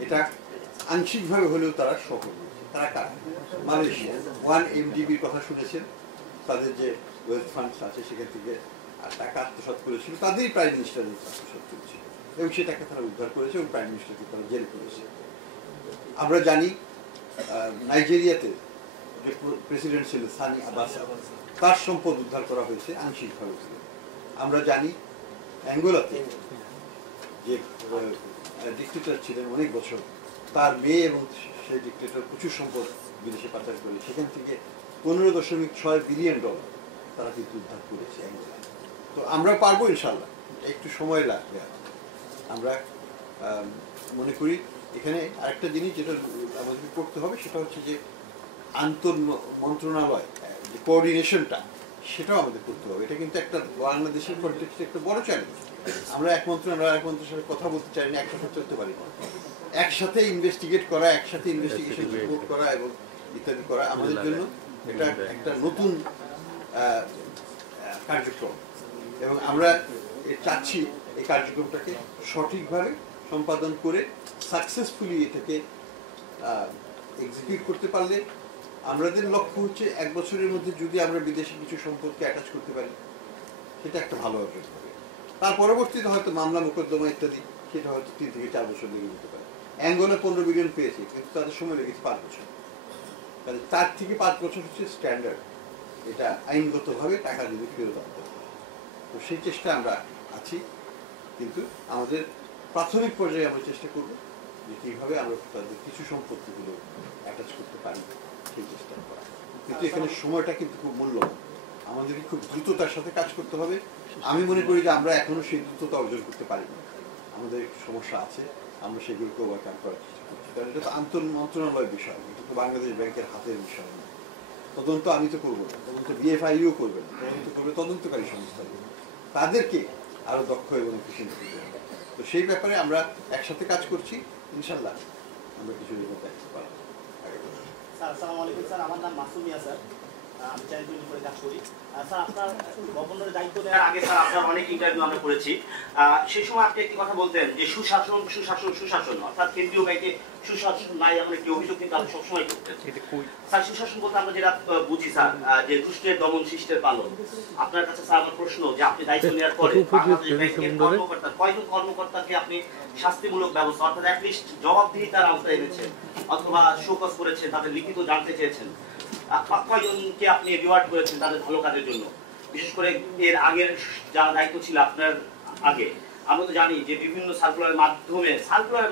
এটা আংশিকভাবে হলেও তারা সফল। তারা কারা? মালয়েশিয়া 1MDBর কথা শুনেছেন, তাদের যে ওয়েলথ ফান্ডস আছে সেখান থেকে টাকা আত্মসাৎ করেছিল, তাদেরই প্রাইম মিনিস্টার আত্মসাৎ করেছিল, এবং সে টাকা তারা উদ্ধার করেছে এবং প্রাইম মিনিস্টারকে তারা জেল করেছে। আমরা জানি নাইজেরিয়াতে যে প্রেসিডেন্ট ছিল সানি আবাসা, তার সম্পদ উদ্ধার করা হয়েছে আংশিকভাবে। আমরা জানি অ্যাঙ্গোলাতে যে ডিক্টেটর ছিলেন অনেক বছর, তার মেয়ে এবং সেই ডিক্টেটর প্রচুর সম্পদ বিদেশে পাচার করে, সেখান থেকে $15.6 বিলিয়ন তারা কিন্তু উদ্ধার করেছে। তো আমরা পারবো ইনশাল্লাহ, একটু সময় লাগবে। আমরা মনে করি এখানে আরেকটা জিনিস যেটা আমাদেরকে করতে হবে সেটা হচ্ছে যে আন্তর মন্ত্রণালয় যে কোঅর্ডিনেশনটা সেটাও আমাদের করতে হবে। এটা কিন্তু একটা বাংলাদেশের কনটেক্সটে একটা বড় চ্যালেঞ্জ। আমরা এক মন্ত্রণালয় এক মন্ত্রণালয়ের সাথে কথা বলতে চাই না, একসাথে চলতে পারি না। একসাথে ইনভেস্টিগেট করা, একসাথে ইনভেস্টিগেশন রিপোর্ট করা এবং ইত্যাদি করা আমাদের জন্য এটা একটা নতুন কার্যক্রম, এবং আমরা চাচ্ছি এই কার্যক্রমটাকে সঠিকভাবে সম্পাদন করে সাকসেসফুলি এটাকে এক্সিকিউট করতে পারলে আমাদের লক্ষ্য হচ্ছে 1 বছরের মধ্যে যদি আমরা বিদেশি কিছু সম্পদকে অ্যাটাচ করতে পারি সেটা একটা ভালো অর্জন হবে। তার পরবর্তীতে হয়তো মামলা মোকদ্দমা ইত্যাদি সেটা হয়তো 3 থেকে 4 বছর লেগে যেতে পারে। অ্যাঙ্গোলা 15 বিলিয়ন পেয়েছে, কিন্তু তাদের সময় লেগেছে 5 বছর। তাহলে 4 থেকে 5 বছর হচ্ছে স্ট্যান্ডার্ড, এটা আইনগতভাবে টাকা যদি ফেরত আনতে হবে। তো সেই চেষ্টা আমরা আছি, কিন্তু আমাদের প্রাথমিক পর্যায়ে আমরা চেষ্টা করব যে কীভাবে আমরা তাদের কিছু সম্পত্তিগুলো অ্যাটাচ করতে পারি সেই চেষ্টা করা। কিন্তু এখানে সময়টা কিন্তু খুব মূল্যবান, আমাদেরকে খুব দ্রুততার সাথে কাজ করতে হবে। আমি মনে করি যে আমরা এখনো সেই দ্রুততা অর্জন করতে পারিনি, আমাদের সমস্যা আছে, আমরা সেগুলোকে ওভারকাম করার চেষ্টা করছি। কারণ এটা তো আন্তর মন্ত্রণালয়ের বিষয়, এটা তো বাংলাদেশ ব্যাংকের হাতের বিষয় না। তদন্ত আমি তো করবো না, তদন্ত বিএফআইও করবে না, তদন্ত করবে তদন্তকারী সংস্থা, তাদেরকে আরো দক্ষ এবং এফিসিয়েন্ট করতে হবে। তো সেই ব্যাপারে আমরা একসাথে কাজ করছি, ইনশাল্লাহ আমরা কিছু দেখতে পারবো। স্যার আসসালামু আলাইকুম। স্যার আমার নাম মাসুম মিয়া স্যার, আমি চ্যারিটি করে কাজ করি। স্যার আপনার গভর্নরের দায়িত্ব নেওয়ার আগে স্যার আপনার অনেক ইন্টারভিউ আমরা করেছি, সেই সময় আপনি একটি কথা বলতেন যে সুশাসন সুশাসন সুশাসন, অর্থাৎ কেন্দ্রীয় ব্যাংকে সুশাসন নাই এমন একটি অভিযোগ কিন্তু আপনি সবসময় করতেন। স্যার সুশাসন বলতে আমরা যেটা বুঝি স্যার যে দুষ্টের দমন শিষ্টের পালন। আপনার কাছে স্যার আমার প্রশ্ন যে আপনি দায়িত্ব নেওয়ার পরে বাংলাদেশ ব্যাংকের কর্মকর্তা কয়জন কর্মকর্তাকে আপনি শাস্তিমূলক ব্যবস্থা অর্থাৎ অ্যাটলিস্ট জবাবদিহিতার আওতায় এনেছেন অথবা শোকজ করেছেন, তাদের লিখিত জানতে চেয়েছেন, কয়জনকে আপনি রিওয়ার্ড করেছেন তাদের ভালো কাজের জন্য? বিশেষ করে এর আগের যারা দায়িত্ব ছিল আপনার আগে, আমরা তো জানি যে বিভিন্ন সার্কুলারের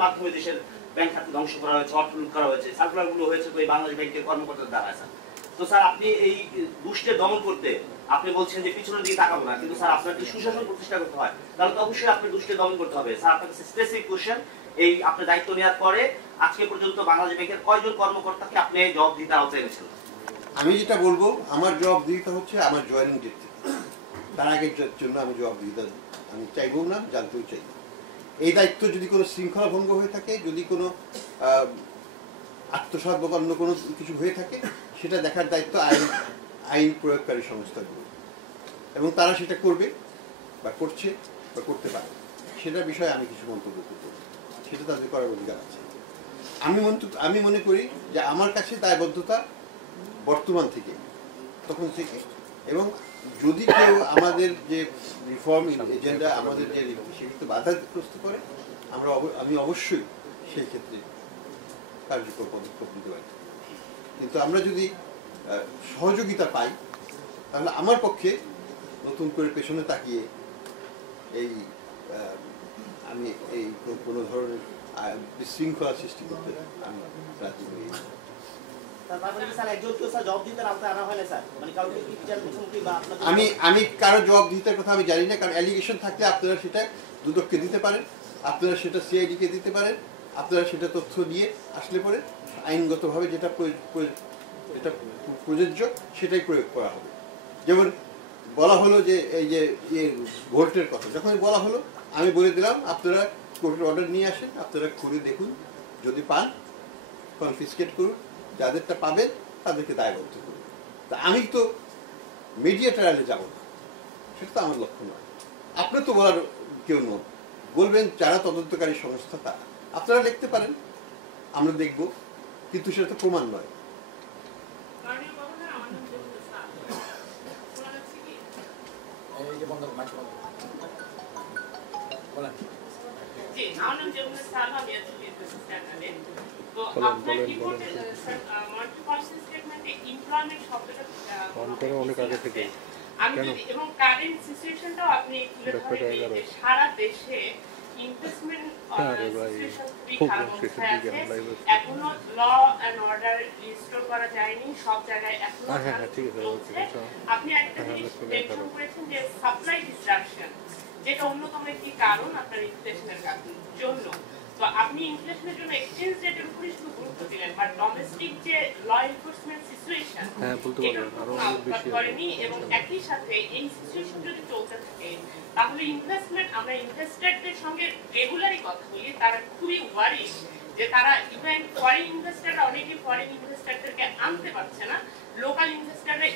মাধ্যমে দেশের ব্যাংক খাতে ধ্বংস করা হয়েছে, অর্থ লুট করা হয়েছে। সার্কুলারগুলো হয়েছে তো এই বাংলাদেশ ব্যাংকের কর্মকর্তার দ্বারা। স্যার তো স্যার আপনি এই দুষ্টের দমন করতে আপনি বলছেন যে পিছনের দিকে তাকাবো না, কিন্তু স্যার আপনার যদি সুশাসন প্রতিষ্ঠা করতে হয় তাহলে তো অবশ্যই আপনি দুষ্টের দমন করতে হবে। স্যার আপনার কাছে স্পেসিফিক কোশ্চেন, এই আপনার দায়িত্ব নেওয়ার পরে আজকে পর্যন্ত বাংলাদেশ ব্যাংকের কয়জন কর্মকর্তাকে আপনি জবাবদিহিতার আওতায় এনেছেন? আমি যেটা বলবো, আমার জবাবদিহিতা হচ্ছে আমার জয়েনিং ডেট থেকে, তার আগের জন্য আমি জবাবদিহিতা আমি চাইবো না, জানতেও চাই না। এই দায়িত্ব যদি কোনো শৃঙ্খলা ভঙ্গ হয়ে থাকে, যদি কোনো আত্মসাৎ বা অন্য কোনো কিছু হয়ে থাকে, সেটা দেখার দায়িত্ব আইন প্রয়োগকারী সংস্থাগুলো, এবং তারা সেটা করবে বা করছে বা করতে পারে, সেটা বিষয়ে আমি কিছু মন্তব্য করবো, সেটা তাদের করার অধিকার আছে। আমি মনে করি যে আমার কাছে দায়বদ্ধতা বর্তমান থেকে, তখন থেকে, এবং যদি কেউ আমাদের যে রিফর্ম এজেন্ডা আমাদের যে সেক্ষেত্রে বাধাগ্রস্ত করে, আমি অবশ্যই সেই ক্ষেত্রে কার্যকর পদক্ষেপ নিতে পারি। কিন্তু আমরা যদি সহযোগিতা পাই তাহলে আমার পক্ষে নতুন করে পেছনে তাকিয়ে আমি এই কোনো ধরনের বিশৃঙ্খলা সৃষ্টি করতে আমি রাজি করি। আমি কারো জবাবদিহিতার কথা আমি জানি না, কারণ অ্যালিগেশন থাকলে আপনারা সেটা দুদককে দিতে পারেন, আপনারা সেটা সিআইডিকে দিতে পারেন, আপনারা সেটা তথ্য নিয়ে আসলে পরে আইনগতভাবে যেটা প্রযোজ্য সেটাই প্রয়োগ করা হবে। যেমন বলা হলো যে এই যে ভোল্টের কথা যখন বলা হলো, আমি বলে দিলাম আপনারা কোর্টের অর্ডার নিয়ে আসেন, আপনারা খুলে দেখুন, যদি পান কনফিসকেট করুন, যাদেরটা পাবেন তাদেরকে দায়বদ্ধ করুন। তা আমি তো মিডিয়া ট্রায়ালে যাব না, সেটা তো আমার লক্ষ্য নয়। আপনার তো বলার কেউ নন, বলবেন যারা তদন্তকারী সংস্থা তারা, আপনারা লিখতে পারেন, আমরা দেখব, কিন্তু সেটা তো প্রমাণ নয়। অনেক আগে থেকে এবং কারেন্ট সিচুয়েশনটাও আপনি তুলে ধরেন সারা দেশে ইনভেস্টমেন্ট হ্যাঁ রে ভাই, সিচুয়েশন খুবই খুব খারাপ শেষের অবস্থায় দিকে আছে। আমরা live এ- এখনো ল এন্ড অর্ডার রিস্টোর করা যায়নি, সব জায়গায় এখনো হ্যাঁ, হ্যাঁ, ঠিক আছে, চলছে। ওকে, আচ্ছা। আপনি একটা হ্যাঁ, জিনিস হ্যাঁ, মেনশন হ্যাঁ, করেছেন যে সাপ্লাই ডিসরাপশন, যেটা অন্যতম একটি কারণ আপনার ইনফ্লেশনের জন্য। তো আপনি ইনফ্লেশনের জন্য এক্সচেঞ্জ রেটের উপরে শুধু গুরুত্ব দিলেন, বাট ডোমেস্টিক যে ল এনফোর্সমেন্ট সিচুয়েশন হ্যাঁ, বলতে এটার পারবেন, উপর আরো কোনো অনেক আলোকপাত বেশি করেনি। এবং একই সাথে এই সিচুয়েশন যদি চলতে থাকে তাহলে ইনভেস্টমেন্ট, আমরা ইনভেস্টরদের সঙ্গে রেগুলারই কথা বলি, তারা খুবই ওয়ারি যে তারা ইভেন ফরেন ইনভেস্টররা অনেকে ফরেন ইনভেস্টরদেরকে আনতে পারছে না, লোকাল ইনভেস্টররা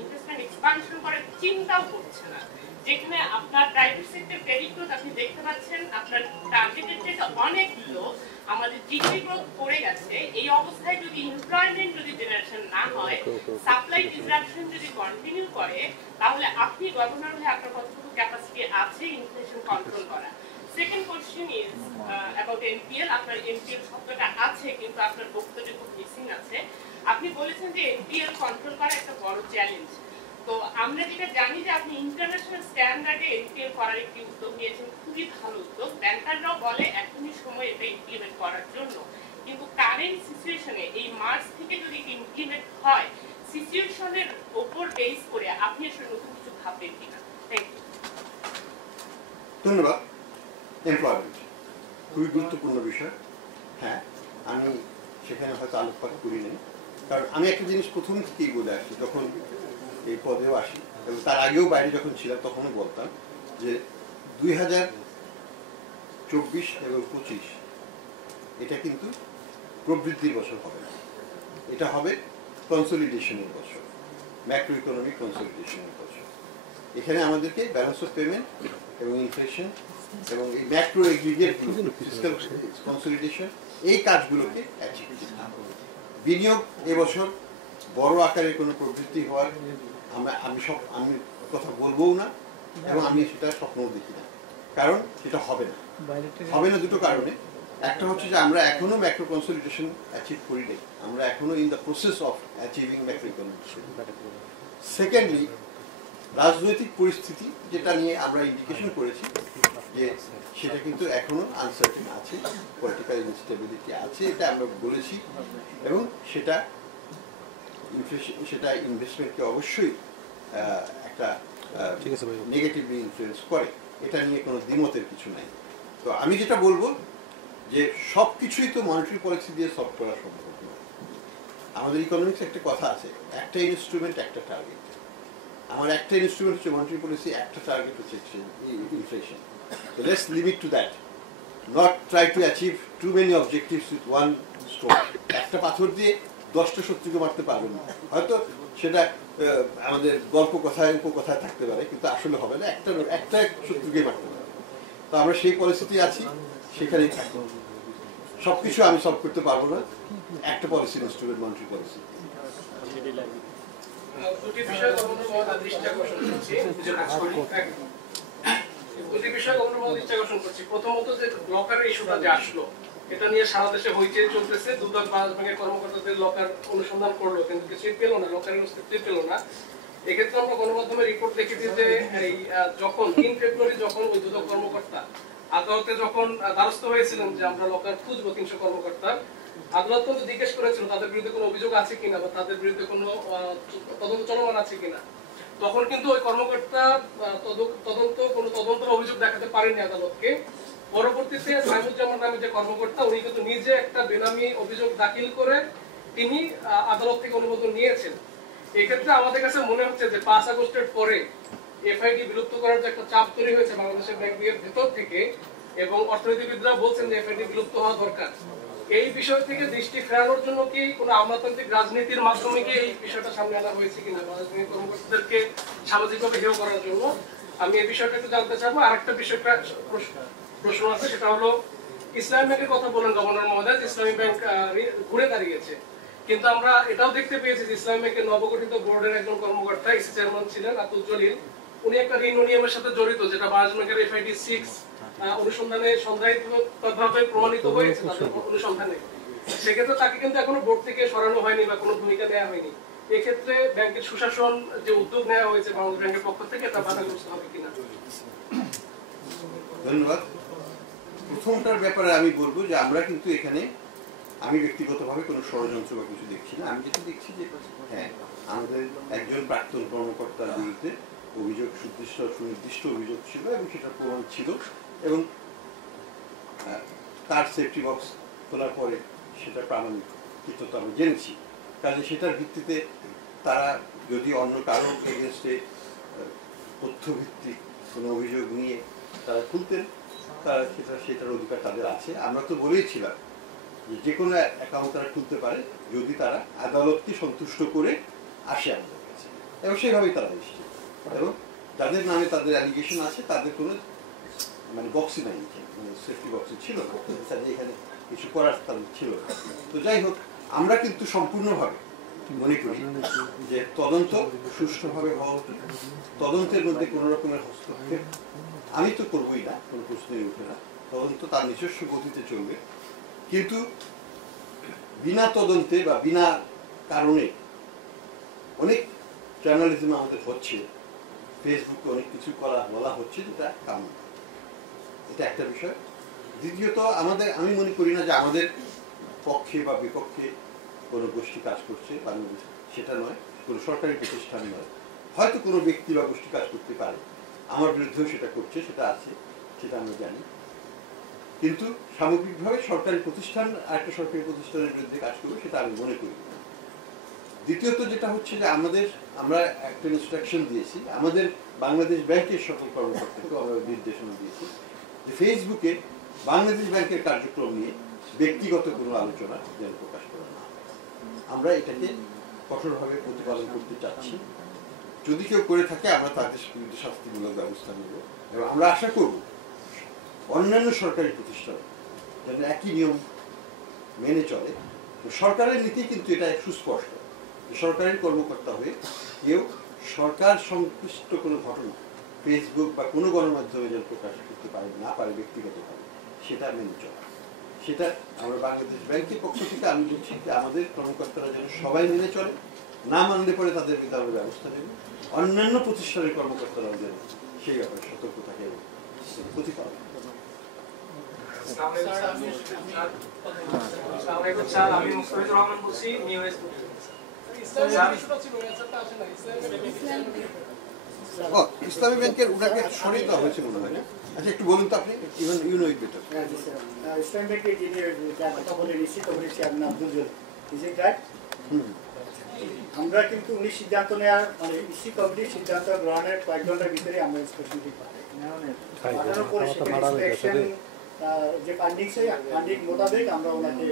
ইনভেস্টমেন্ট এক্সপানশন করার চিন্তাও করছে না। যেখানে আপনার প্রাইভেট সেক্টর ক্রেডিট গ্রোথ আপনি দেখতে পাচ্ছেন আপনার টার্গেটের থেকে অনেক লো, আমাদের জিডিপি গ্রোথ পড়ে গেছে। এই অবস্থায় যদি এমপ্লয়মেন্ট যদি জেনারেশন না হয়, সাপ্লাই ডিসরাপশন যদি কন্টিনিউ করে, তাহলে আপনি গভর্নর হয়ে আপনার কতটুকু ক্যাপাসিটি আছে ইনফ্লেশন কন্ট্রোল করা। Second question is about NPL. আপনার এনপিএল শব্দটা আছে কিন্তু আপনার বক্তব্যে খুব মিসিং আছে। আপনি বলেছেন যে এনপিএল কন্ট্রোল করা একটা বড় চ্যালেঞ্জ। তো আমরা যেটা জানি যে আপনি ইন্টারন্যাশনাল স্ট্যান্ডার্ডে এনপিএল করার একটি উদ্যোগ নিয়েছেন, খুবই ভালো উদ্যোগ। ব্যাংকাররাও বলে এখনই সময় এটা ইমপ্লিমেন্ট করার জন্য, কিন্তু কারেন্ট সিচুয়েশনে এই মার্চ থেকে যদি ইমপ্লিমেন্ট হয়, সিচুয়েশনের উপর বেস করে আপনি আসলে নতুন কিছু ভাববেন কিনা? Thank you. ধন্যবাদ। এমপ্লয়মেন্ট খুবই গুরুত্বপূর্ণ বিষয়। হ্যাঁ, আমি সেখানে হয়তো আলোকপাত করি নাই, কারণ আমি একটা জিনিস প্রথম থেকেই বলে আসি, যখন এই পদেও আসি এবং তার আগেও বাইরে যখন ছিলাম তখনও বলতাম যে 2024 এবং 25 এটা কিন্তু প্রবৃদ্ধির বছর হবে না, এটা হবে কনসলিডেশনের বছর, ম্যাক্রো ইকোনমিক কনসলিডেশনের বছর। এখানে আমাদেরকে ব্যালেন্স অফ পেমেন্ট এবং ইনফ্লেশন এবং এই ম্যাক্রো এগ্রিগেট ফিসক্যাল কনসলিডেশন, এই কাজগুলোকে অ্যাচিভ করতে হবে। বিনিয়োগ এবছর বড় আকারের কোনো প্রবৃদ্ধি হওয়ার আমি কথা বলবোও না এবং আমি সেটা স্বপ্নও দেখি না, কারণ সেটা হবে না। হবে না দুটো কারণে। একটা হচ্ছে যে আমরা এখনো ম্যাক্রো কনসলিডেশন অ্যাচিভ করি নাই, আমরা এখনো in the process of achieving macro economic. Secondly, রাজনৈতিক পরিস্থিতি যেটা নিয়ে আমরা ইন্ডিকেশন করেছি যে সেটা কিন্তু এখনো আনসার্টেন আছে, পলিটিক্যাল ইনস্টেবিলিটি আছে, এটা আমরা বলেছি এবং সেটা ইনভেস্টমেন্টকে অবশ্যই একটা নেগেটিভলি ইনফ্লুয়েন্স করে, এটা নিয়ে কোনো দ্বিমতের কিছু নাই। তো আমি যেটা বলবো যে সব কিছুই তো মনিটারি পলিসি দিয়ে সলভ করা সম্ভব নয়। আমাদের ইকোনমিক্স একটা কথা আছে, একটা ইনস্ট্রুমেন্ট একটা টার্গেট। আমার একটা ইনস্ট্রুমেন্ট হচ্ছে মনিটারি পলিসি, একটা টার্গেট হচ্ছে inflation. So let's limit to that. Not try to achieve too many objectives with one stroke. একটা পাথর দিয়ে 10টা শত্রুকে মারতে পারবেন না। হয়তো সেটা আমাদের গল্প কথায় উপকথায় থাকতে পারে, কিন্তু আসলে হবে না, একটা শত্রুকে মারতে পারবে। তো আমরা সেই পলিসিতে আছি, সেখানেই থাকবো। সবকিছু আমি সলভ করতে পারবো না, একটা পলিসি ইনস্ট্রুমেন্ট মনিটারি পলিসি। দুটি বিষয় গভর্নর মহোদয় দৃষ্টি আকর্ষণ করছি, দুটি বিষয় গভর্নর মহোদয় দৃষ্টি আকর্ষণ করছি। প্রথমত যে লকারের ইস্যুটা যে আসলো, এটা নিয়ে সারা দেশে হইচই চলতেছে। দুদক বাংলাদেশ ব্যাংকের কর্মকর্তাদের লকার অনুসন্ধান করলো, কিন্তু কিছুই পেল না, লকারের অস্তিত্বই পেল না। এক্ষেত্রে আমরা গণমাধ্যমে রিপোর্ট দেখেছি যে এই যখন 3 ফেব্রুয়ারি যখন ওই দুদক কর্মকর্তা আদালতে যখন দ্বারস্থ হয়েছিলেন যে আমরা লকার খুঁজবো 300 কর্মকর্তা, আদালত কিন্তু জিজ্ঞেস করেছিল তাদের বিরুদ্ধে কোনো অভিযোগ আছে কিনা বা তাদের বিরুদ্ধে কোনো তদন্ত চলমান আছে কিনা। তখন কিন্তু ওই কর্মকর্তা তদন্তের অভিযোগ দেখাতে পারেনি আদালতকে। পরবর্তীতে সাইমুজ্জামান নামে যে কর্মকর্তা, উনি কিন্তু নিজে একটা বেনামি অভিযোগ দাখিল করে তিনি আদালত থেকে অনুমোদন নিয়েছেন। এক্ষেত্রে আমাদের কাছে মনে হচ্ছে যে 5 আগস্টের পরে এফআইডি বিলুপ্ত করার যে একটা চাপ তৈরি হয়েছে বাংলাদেশের ব্যাংকের ভেতর থেকে, এবং অর্থনীতিবিদরা বলছেন যে এফআইডি বিলুপ্ত হওয়া দরকার। এই বিষয় থেকে দৃষ্টি ফেরানোর জন্য কি কোনো আমলাতান্ত্রিক রাজনীতির মাধ্যমে কি এই বিষয়টা সামনে আনা হয়েছে কিনা, বাংলাদেশের কর্মকর্তাদেরকে সামাজিকভাবে হেয় করার জন্য? আমি এই বিষয়টা একটু জানতে চাবো। আরেকটা বিষয়টা প্রশ্ন আছে, সেটা হলো ইসলামী ব্যাংকের কথা বলেন গভর্নর মহোদয়, ইসলামী ব্যাংক ঘুরে দাঁড়িয়েছে, কিন্তু আমরা এটাও দেখতে পেয়েছি যে ইসলামী ব্যাংকের নবগঠিত বোর্ডের একজন কর্মকর্তা, ইসি চেয়ারম্যান ছিলেন আব্দুল জলিল, উনি একটা ঋণ অনিয়মের সাথে জড়িত, যেটা বাংলাদেশ ব্যাংকের এফআইডি 6 অনুসন্ধানে সন্দেহিতভাবে প্রমাণিত হয়েছে তাদের অনুসন্ধানে। সেক্ষেত্রে তাকে কিন্তু এখনো বোর্ড থেকে সরানো হয়নি বা কোনো ভূমিকা নেওয়া হয়নি। এক্ষেত্রে ব্যাংকের সুশাসন যে উদ্যোগ নেওয়া হয়েছে বাংলাদেশ ব্যাংকের পক্ষ থেকে, তা বাধাগ্রস্ত হবে কিনা? ধন্যবাদ। প্রথমটার ব্যাপারে আমি বলবো যে আমরা কিন্তু এখানে, আমি ব্যক্তিগতভাবে কোনো ষড়যন্ত্র বা কিছু দেখছি না। আমি যেটা দেখছি যে হ্যাঁ, আমাদের একজন প্রাক্তন কর্মকর্তার বিরুদ্ধে অভিযোগ, সুনির্দিষ্ট অভিযোগ ছিল এবং সেটা প্রমাণ ছিল, এবং তার সেফটি বক্স খোলার পরে সেটা প্রামাণিক তো আমি জেনেছি। কাজে সেটার ভিত্তিতে তারা যদি অন্য কারোর এগেনস্টে তথ্যভিত্তিক কোনো অভিযোগ নিয়ে তারা খুলতেন, তারা সেটার অধিকার তাদের আছে। আমরা তো বলেইছিলাম যে কোনো অ্যাকাউন্ট তারা খুলতে পারে যদি তারা আদালতকে সন্তুষ্ট করে আসে আমাদের কাছে, এবং সেভাবেই তারা এসছে। এবং যাদের নামে তাদের অ্যালিগেশন আছে তাদের কোনো মানে বক্সই নাই, মানে সেফটি বক্সে ছিল না, এখানে কিছু করার তাদের ছিল না। তো যাই হোক, আমরা কিন্তু সম্পূর্ণভাবে মনে করি যে তদন্ত সুষ্ঠুভাবে হওয়া উচিত। তদন্তের মধ্যে কোনো রকমের হস্তক্ষেপ আমি তো করবোই না, কোনো প্রশ্নই ওঠে না। তদন্ত তার নিজস্ব গতিতে চলবে, কিন্তু বিনা তদন্তে বা বিনা কারণে অনেক জার্নালিজম আমাদের হচ্ছে, ফেসবুকে অনেক কিছু বলা হচ্ছে যেটা কাম্য। এটা একটা বিষয়। দ্বিতীয়ত, আমি মনে করি না যে আমাদের পক্ষে বা বিপক্ষে কোনো গোষ্ঠী কাজ করছে বাংলাদেশ, সেটা নয়, কোনো সরকারি প্রতিষ্ঠান নয়। হয়তো কোনো ব্যক্তি বা গোষ্ঠী কাজ করতে পারে, আমার বিরুদ্ধেও সেটা করছে, সেটা আছে, সেটা আমরা জানি। কিন্তু সামগ্রিকভাবে সরকারি প্রতিষ্ঠান আরেকটা সরকারি প্রতিষ্ঠানের বিরুদ্ধে কাজ করবে, সেটা আমি মনে করি। দ্বিতীয়ত যেটা হচ্ছে যে আমরা একটা ইনস্ট্রাকশন দিয়েছি আমাদের বাংলাদেশ ব্যাংকের সকল কর্মকর্তাকে, আমরা নির্দেশনা দিয়েছি যে ফেসবুকে বাংলাদেশ ব্যাংকের কার্যক্রম নিয়ে ব্যক্তিগত কোনো আলোচনা যেন প্রকাশ করা না হয়। আমরা এটাকে কঠোরভাবে প্রতিপালন করতে চাচ্ছি। যদি কেউ করে থাকে আমরা তাদের বিরুদ্ধে শাস্তিমূলক ব্যবস্থা নেব, এবং আমরা আশা করব অন্যান্য সরকারি প্রতিষ্ঠান যেন একই নিয়ম মেনে চলে। সরকারের নীতি কিন্তু এটা সুস্পষ্ট, সরকারের কর্মকর্তা হয়ে কেউ সরকার সংশ্লিষ্ট কোনো ঘটনা ফেসবুক বা কোনো গণমাধ্যমে যেন প্রকাশ করতে পারে না পারে ব্যক্তিগতভাবে, সেটা মেনে চলা। সেটা আমরা বাংলাদেশ ব্যাংকের পক্ষ থেকে আমি বলছি যে আমাদের কর্মকর্তারা যেন সবাই মেনে চলে, না মানলে পরে তাদের বিরুদ্ধে আমরা ব্যবস্থা নেব। অন্যান্য প্রতিষ্ঠানের কর্মকর্তারাও যেন সেই ব্যাপারে সতর্ক থাকে এবং প্রতিপালন। আমি মুস্তাফিজুর রহমান বলছি, ইসলামী ব্যাংকের ওনাকে সরিয়ে দেওয়া হয়েছে মনে হয় না? আচ্ছা, একটু বলুন তো আপনি, even you know it better. ইসলামী ব্যাংকের যিনি কথা বলে নিশ্চিত করেছি আপনার আব্দুল জলিল, ইজ ইট রাইট? আমরা কিন্তু উনি সিদ্ধান্ত নেওয়ার মানে ইসি কমিটির সিদ্ধান্ত গ্রহণের কয়েক ঘন্টার ভিতরে আমরা ইন্সপেকশনটি পাঠানোর পরে ইন্সপেকশন যে ফান্ডিং মোতাবেক আমরা ওনাকে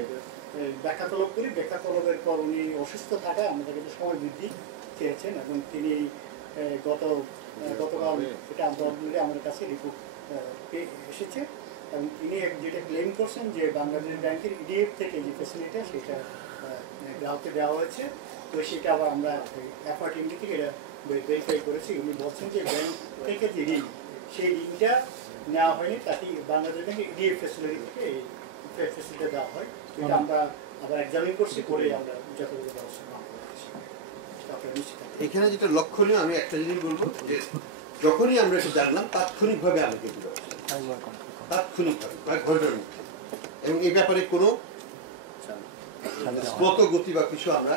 ব্যাখ্যা তলব করি। ব্যাখ্যা তলবের পর উনি অসুস্থ থাকায় আমাদের কাছে সময় বৃদ্ধি চেয়েছেন, এবং তিনি গতকাল এটা আমাদের কাছে রিপোর্ট এসেছে, এবং তিনি যেটা ক্লেম করছেন যে বাংলাদেশ ব্যাংকের ইডিএফ থেকে যে ফেসিলিটি সেটা গ্রাহককে দেওয়া হয়েছে। তো সেটা আবার আমরা এফআর টিম থেকে এটা ভেরিফাই করেছি। উনি বলছেন যে ব্যাংক থেকে যে ঋণ, সেই ঋণটা নেওয়া হয়নি, তাকে বাংলাদেশ ব্যাংকের ইডিএফ ফেসিলিটি থেকে এই ফেসিলিটি দেওয়া হয়। এটা আমরা আবার এক্সামিন করছি, করে আমরা যথাযথ ব্যবস্থা গ্রহণ করেছি। এখানে যেটা লক্ষণীয়, আমি একটা জিনিস বলবো যে যখনই আমরা এটা জানলাম তাৎক্ষণিকভাবে আমি কিন্তু তাৎক্ষণিকভাবে কয়েক ঘন্টার মধ্যে, এবং এই ব্যাপারে কোনো স্পত গতি বা কিছু আমরা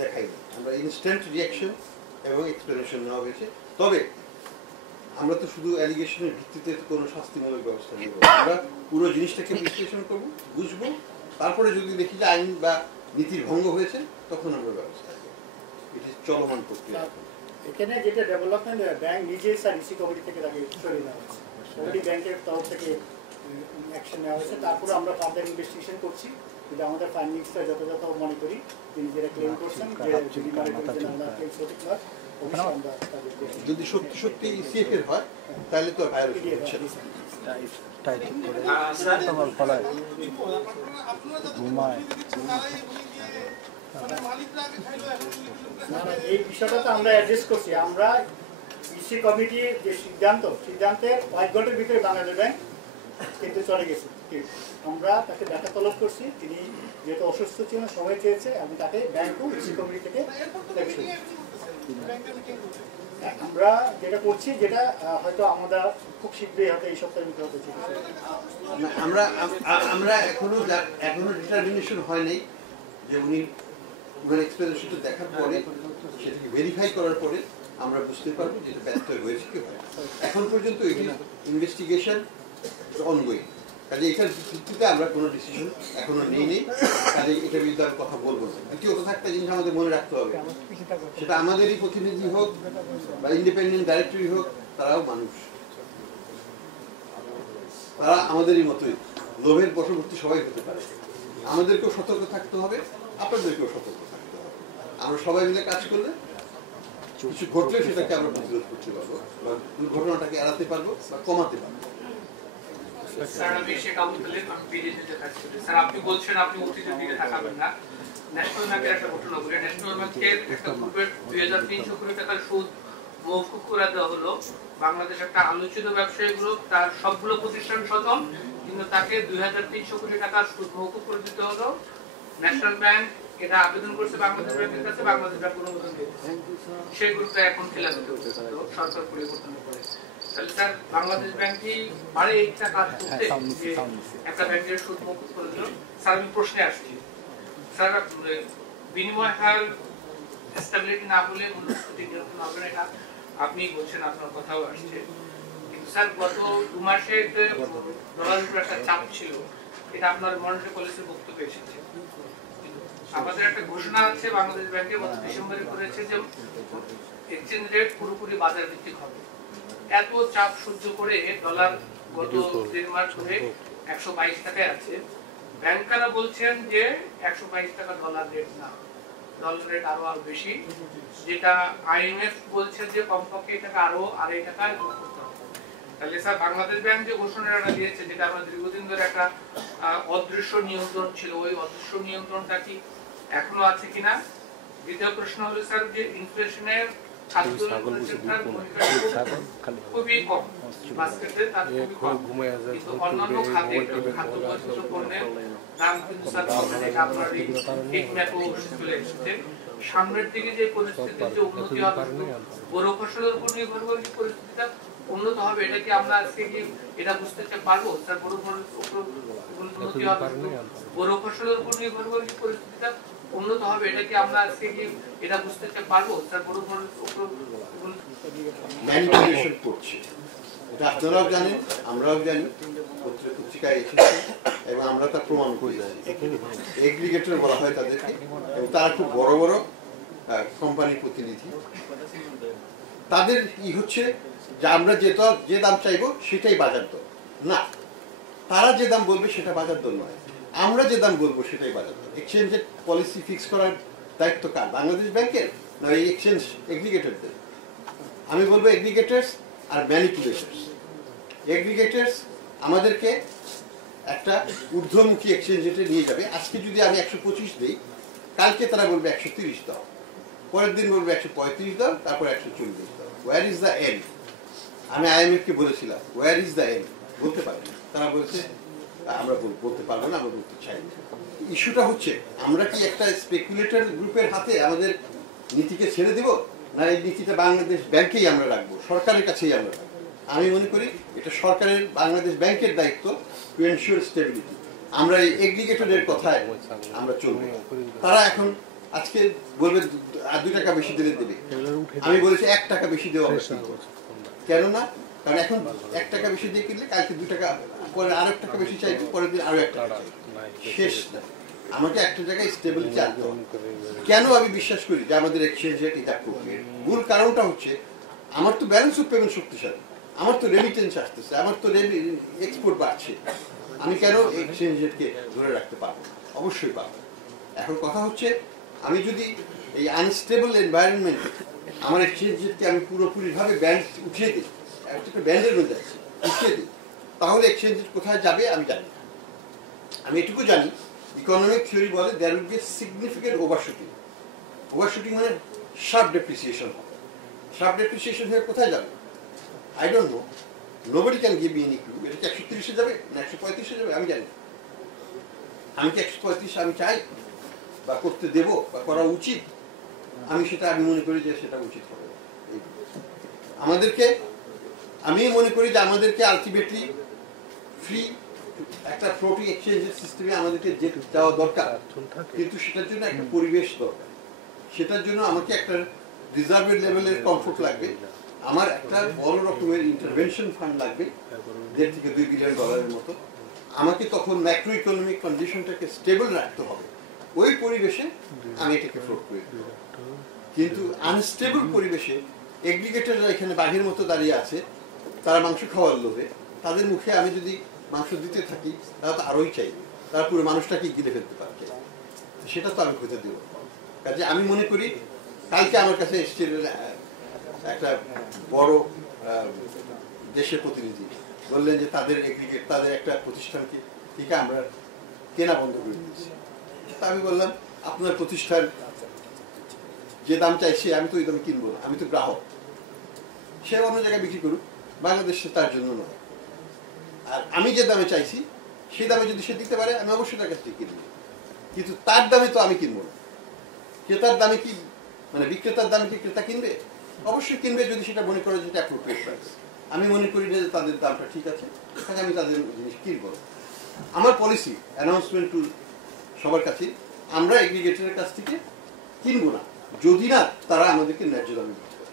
দেখাইনি। আমরা ইনস্ট্যান্ট রিয়াকশন এবং এক্সপ্লেনেশন নেওয়া হয়েছে। তবে আমরা তো শুধু অ্যালিগেশনের ভিত্তিতে কোনো শাস্তিমূলক ব্যবস্থা নেব, আমরা পুরো জিনিসটাকে বিশ্লেষণ করবো, বুঝবো, তারপরে যদি দেখি যে আইন বা নীতির ভঙ্গ হয়েছে তখন আমরা ব্যবস্থা নেব। এটি চলমান প্রক্রিয়া। এখানে যেটা ডেভেলপমেন্ট, ব্যাংক নিজেই স্যার ইসি কমিটি থেকে তাকে সরিয়ে নেওয়া হয়েছে, অলরেডি ব্যাংকের তরফ থেকে অ্যাকশন নেওয়া হয়েছে। তারপরে আমরা ফার্দার ইনভেস্টিগেশন করছি, কিন্তু আমাদের ফাইন্ডিংসটা যথাযথ মনে করি তিনি যেটা ক্লেম করছেন যে যদি মনে করি যে আমরা ক্লেম সঠিক নয়, অবশ্যই আমরা যদি সত্যি সত্যি ইসিএফ এর হয় তাহলে তো ভায়োলেশন হচ্ছে না। এই বিষয়টা তো আমরা অ্যাড্রেস করছি। আমরা ইসি কমিটির যে সিদ্ধান্তের কয়েক ঘন্টার ভিতরে বাংলাদেশ ব্যাংক কিন্তু চলে গেছে। আমরা তাকে ব্যাখ্যা তলব করছি, তিনি যেহেতু অসুস্থ ছিলেন সময় চেয়েছে, এবং তাকে ব্যাংকও ইসি কমিটি থেকে আমরা যেটা করছি, যেটা হয়তো আমরা খুব শীঘ্রই হয়তো এই সপ্তাহের ভিতরে হতে চলেছে। না, আমরা এখনো ডিটারমিনেশন হয়নি যে উনার এক্সপ্লেনেশনটা দেখার পরে সেটাকে ভেরিফাই করার পরে আমরা বুঝতে পারবো যে এটা ব্যর্থ হয়েছে কি হয়। এখন পর্যন্ত এটি ইনভেস্টিগেশন অনগোয়িং, কাজে এটার ভিত্তিতে আমরা কোনো ডিসিশন এখনো নেই, কাজে এটার বিরুদ্ধে আমি কথা বলবো না। দ্বিতীয় কথা, একটা জিনিস আমাদের মনে রাখতে হবে, সেটা আমাদেরই প্রতিনিধি হোক বা ইন্ডিপেন্ডেন্ট ডাইরেক্টরি হোক, তারাও মানুষ, তারা আমাদেরই মতোই লোভের বশবর্তী সবাই হতে পারে। আমাদেরকেও সতর্ক থাকতে হবে, আপনাদেরকেও সতর্ক থাকতে হবে। আমরা সবাই মিলে কাজ করলে কিছু ঘটলে সেটাকে আমরা প্রতিরোধ করতে পারবো, বা দুর্ঘটনাটাকে এড়াতে পারবো বা কমাতে পারবো। স্যার আমি শেখ আবদুল আমি পেজে যেতে চাচ্ছি। স্যার আপনি বলছেন আপনি অতীতের দিকে তাকাবেন না। ন্যাশনাল ব্যাংকের একটা ঘটনা বলে, ন্যাশনাল ব্যাংকের একটা গ্রুপের 2300 কোটি টাকার সুদ মওকুফ করে দেওয়া হলো। বাংলাদেশ একটা আলোচিত ব্যবসায়ী গ্রুপ, তার সবগুলো প্রতিষ্ঠান সচল, কিন্তু তাকে 2300 কোটি টাকার সুদ মওকুফ করে দিতে হলো। ন্যাশনাল ব্যাংক এটা আবেদন করছে বাংলাদেশ ব্যাংকের কাছে, বাংলাদেশ ব্যাংক অনুমোদন দিয়েছে। সেই গ্রুপটা এখন খেলাফত হচ্ছে সরকার পরিবর্তন করে। তাহলে স্যার বাংলাদেশ ব্যাংক কি পারে একটা কাজ করতে, একটা ব্যাংকের সুদ মওকুফ করে দিল? স্যার আমি প্রশ্নে আসছি, স্যার বিনিময় হার স্টেবিলিটি না হলে মূল্যস্ফীতি নিয়ন্ত্রণ হবে না, এটা আপনি বলছেন, আপনার কথাও আসছে। কিন্তু স্যার গত 2 মাসে ডলারের উপর একটা চাপ ছিল, এটা আপনার মনিটরি পলিসির বক্তব্যে এসেছে। আমাদের একটা ঘোষণা আছে বাংলাদেশ ব্যাংকে গত ডিসেম্বরে করেছে যে এক্সচেঞ্জ রেট পুরোপুরি বাজার ভিত্তিক হবে। এত চাপ সহ্য করে ডলার গত 3 মাস ধরে 122 টাকায় আছে। ব্যাংকাররা বলছেন যে 122 টাকা ডলার রেট না, ডলার রেট আরো বেশি, যেটা আইএমএফ বলছে যে কমপক্ষে এটাকে আরো 2.5 টাকায় যোগ করতে হবে। তাহলে স্যার বাংলাদেশ ব্যাংক যে ঘোষণাটা দিয়েছে, যেটা আমরা দীর্ঘদিন ধরে একটা অদৃশ্য নিয়ন্ত্রণ ছিল, ওই অদৃশ্য নিয়ন্ত্রণটা কি এখনো আছে কিনা? দ্বিতীয় প্রশ্ন হলো স্যার যে ইনফ্লেশনের খুবই কম, বাস্কেটে তার খুবই কম, কিন্তু অন্যান্য খাদ্য পণ্যের দাম কিন্তু স্যার আপনার এই ম্যাপও চলে এসেছে। সামনের দিকে যে পরিস্থিতির যে উন্নতি হবে, বড় ফসলের উপর নির্ভর করে যে পরিস্থিতিটা উন্নত হবে, এটা কি আমরা আজকে কি এটা বুঝতে পারবো স্যার? বড় ফসলের উপর উন্নতি হবে, বড় ফসলের উপর নির্ভর করে যে পরিস্থিতিটা উন্নত হবে, এটা কি আমরা আজকে কি এটা বুঝতে পারবো স্যার? বড় ফসলের উপর ম্যানিপুলেশন করছে, এটা আপনারাও জানেন, আমরাও জানি, পত্রিকায় এসেছে এবং আমরা তা প্রমাণ করি। এগ্রিগেটর বলা হয় তাদেরকে, এবং তারা খুব বড় বড় কোম্পানির প্রতিনিধি। তাদের হচ্ছে যে আমরা যে দাম চাইবো সেটাই বাজার দর না, তারা যে দাম বলবে সেটা বাজার দর নয়, আমরা যে দাম বলবো সেটাই বাজার দর। এক্সচেঞ্জের পলিসি ফিক্স করার দায়িত্ব কার? বাংলাদেশ ব্যাংকের না এই এক্সচেঞ্জ এগ্রিগেটরদের? আমি বলবো এগ্রিগেটরস আর ম্যানিপুলেটরস। এগ্রিগেটরস আমাদেরকে একটা ঊর্ধ্বমুখী এক্সচেঞ্জ রেটে নিয়ে যাবে। আজকে যদি আমি 125 দিই, কালকে তারা বলবে 130 দাও, পরের দিন বলবে 135 দাও, তারপর 140 দাও। Where is the end? আমি আইএমএফ কে বলেছিলাম ওয়ার ইজ দ্য এন্ড, বলতে পারি না। তারা বলেছে আমরা বলতে পারবো না, আমরা বলতে চাই না। ইস্যুটা হচ্ছে আমরা কি একটা স্পেকুলেটর গ্রুপের হাতে আমাদের নীতিকে ছেড়ে দিব, না এই নীতিটা বাংলাদেশ ব্যাংকেই আমরা রাখবো, সরকারের কাছেই আমরা রাখবো? আমি মনে করি এটা সরকারের, বাংলাদেশ ব্যাংকের দায়িত্ব টু এনশিওর স্টেবিলিটি। আমরা এই এগ্রিগেটরের কথায় আমরা চলবো। তারা এখন আজকে বলবে 2 টাকা বেশি দিলে দেবে, আমি বলেছি 1 টাকা বেশি দেওয়া হবে। কেন না? কারণ এখন 1 টাকা বেশি দিয়ে কিনলে কালকে 2 টাকা, পরে আরো 1 টাকা বেশি চাইবে, পরের দিন আরো 1 টাকা চাইবে, শেষ না। আমাকে একটা জায়গায় স্টেবিলিটি আনতে হবে। কেন আমি বিশ্বাস করি যে আমাদের এক্সচেঞ্জ রেট এটা করবে? মূল কারণটা হচ্ছে আমার তো ব্যালেন্স অফ পেমেন্ট শক্তিশালী, আমার তো রেমিটেন্স আসতেছে, আমার তো এক্সপোর্ট বাড়ছে। আমি কেন এক্সচেঞ্জ রেটকে ধরে রাখতে পারবো? অবশ্যই পারবো। এখন কথা হচ্ছে আমি যদি এই আনস্টেবল এনভায়রনমেন্টে আমার এক্সচেঞ্জ রেটকে আমি পুরোপুরিভাবে ব্যান্ড উঠিয়ে দিই, একটা ব্যান্ডের মধ্যে আছে উঠিয়ে দিই, তাহলে এক্সচেঞ্জ রেট কোথায় যাবে আমি জানি। আমি এটুকু জানি, ইকোনমিক থিওরি বলে there will be significant overshooting. Overshooting মানে শার্প ডেপ্রিসিয়েশন হবে। শার্প ডেপ্রিসিয়েশন হয়ে কোথায় যাবে? I don't know, nobody can give me any clue. এটা কি 130-এ যাবে না 135-এ যাবে আমি জানি। আমি কি 135 আমি চাই বা করতে দেব বা করা উচিত? আমি মনে করি যে সেটা উচিত হবে। আমাদেরকে, আমি মনে করি যে আমাদেরকে আলটিমেটলি ফ্রি একটা ফ্লোটিং এক্সচেঞ্জের সিস্টেমে আমাদেরকে যাওয়া দরকার, কিন্তু সেটার জন্য একটা পরিবেশ দরকার। সেটার জন্য আমাকে একটা রিজার্ভের লেভেলের কমফোর্ট লাগবে, আমার একটা বড় রকমের ইন্টারভেনশন ফান্ড লাগবে, 1.5 থেকে 2 বিলিয়ন ডলারের মতো। আমাকে তখন ম্যাক্রো ইকোনমিক কন্ডিশনটাকে স্টেবল রাখতে হবে, ওই পরিবেশে আমি এটাকে ফ্লোট করে দেব। কিন্তু আনস্টেবল পরিবেশে এগ্রিগেটররা এখানে বাঘের মতো দাঁড়িয়ে আছে, তারা মাংস খাওয়ার লোভে, তাদের মুখে আমি যদি মাংস দিতে থাকি তারা তো আরোই চাইবে, তারা পুরো মানুষটাকে গিলে ফেলতে পারছে, সেটা তো আমি হতে দেব। কাজে আমি মনে করি, কালকে আমার কাছে এসেছিল একটা বড় দেশের প্রতিনিধি, বললেন যে তাদের এগ্রিগেট, তাদের একটা প্রতিষ্ঠানকে থেকে আমরা কেনা বন্ধ করে দিয়েছি। তা আমি বললাম, আপনার প্রতিষ্ঠান যে দাম চাইছে আমি তো ওই দামে কিনবো না, আমি তো গ্রাহক, সে অন্য জায়গায় বিক্রি করুক, বাংলাদেশে তার জন্য নয়। আর আমি যে দামে চাইছি সেই দামে যদি সে দিতে পারে আমি অবশ্যই তার কাছ থেকে কিনবো, কিন্তু তার দামে তো আমি কিনবো না। ক্রেতার দামে কি, মানে বিক্রেতার দামে কি ক্রেতা কিনবে? অবশ্যই কিনবে যদি সেটা মনে করে যেটা অ্যাপ্রোপ্রিয়েট প্রাইস। আমি মনে করি যে তাদের দামটা ঠিক আছে, তাহলে আমি তাদের জিনিস কিনবো। আমার পলিসি অ্যানাউন্সমেন্ট টু সবার কাছে, আমরা এগ্রিগেটরের কাছ থেকে কিনবো না যদি না তারা আমাদেরকে ন্যায্য দামে দিতে পারে।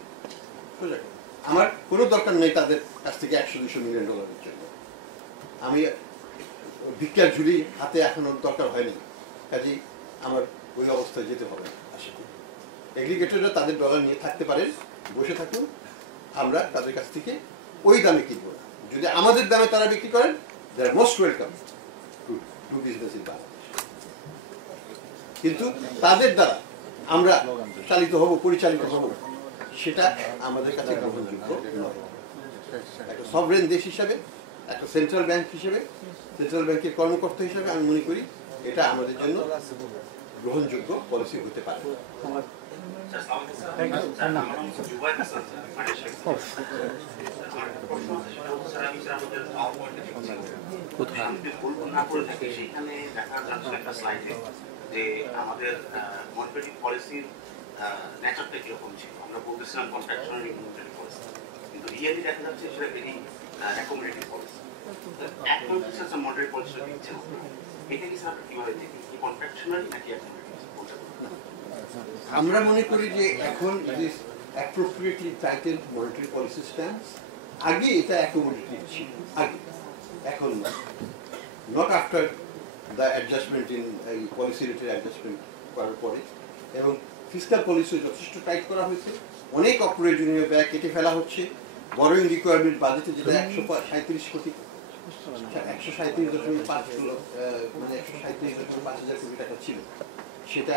সোজা কথা, আমার কোনো দরকার নেই তাদের কাছ থেকে 100-200 মিলিয়ন ডলারের জন্য। আমি ভিক্ষার ঝুলি হাতে এখনো দরকার হয়নি, কাজেই আমার ওই অবস্থায় যেতে হবে না। আশা করি এগ্রিগেটররা তাদের ডলার নিয়ে থাকতে পারেন, বসে থাকুন, আমরা তাদের কাছ থেকে ওই দামে কিনবো না। যদি আমাদের দামে তারা বিক্রি করেন, they are most welcome to do business in Bangladesh. কিন্তু তাদের দ্বারা আমরা চালিত হব, পরিচালিত হব, সেটা আমাদের কাছে গ্রহণযোগ্য নয়। একটা সভরেন দেশ হিসাবে, একটা সেন্ট্রাল ব্যাংক হিসেবে, সেন্ট্রাল ব্যাংকের কর্মকর্তা হিসেবে আমি মনে করি এটা আমাদের জন্য গ্রহণযোগ্য পলিসি হতে পারে। যে আমাদের মনিটারি পলিসির নেচারটা কিরকম ছিল, আমরা বলতেছিলাম কন্ট্রাকচুয়াল মনিটারি পলিসি, কিন্তু রিয়েলি দেখা যাচ্ছে সেটা ভেরি অ্যাকোমোডেটিভ পলিসি। এখন স্যার মনিটারি পলিসিটা দিচ্ছে না, এটা কি স্যার কিভাবে দেখি, কি কন্ট্রাকচুয়াল নাকি অ্যাকোমোডেটিভ? আমরা মনে করি যে এখন this appropriately titled monetary policy stands, আগে এটা অ্যাকোমোডেটিভ ছিল, আগে, এখন not after the adjustment in এই পলিসি রেটের অ্যাডজাস্টমেন্ট করার পরে, এবং ফিসকাল পলিসিও যথেষ্ট টাইট করা হয়েছে, অনেক অপ্রয়োজনীয় ব্যয় কেটে ফেলা হচ্ছে। বরোইং রিকোয়ারমেন্ট বাজেটে যেটা 137 কোটি, 137.5 মানে 137.5 কোটি টাকা ছিল, সেটা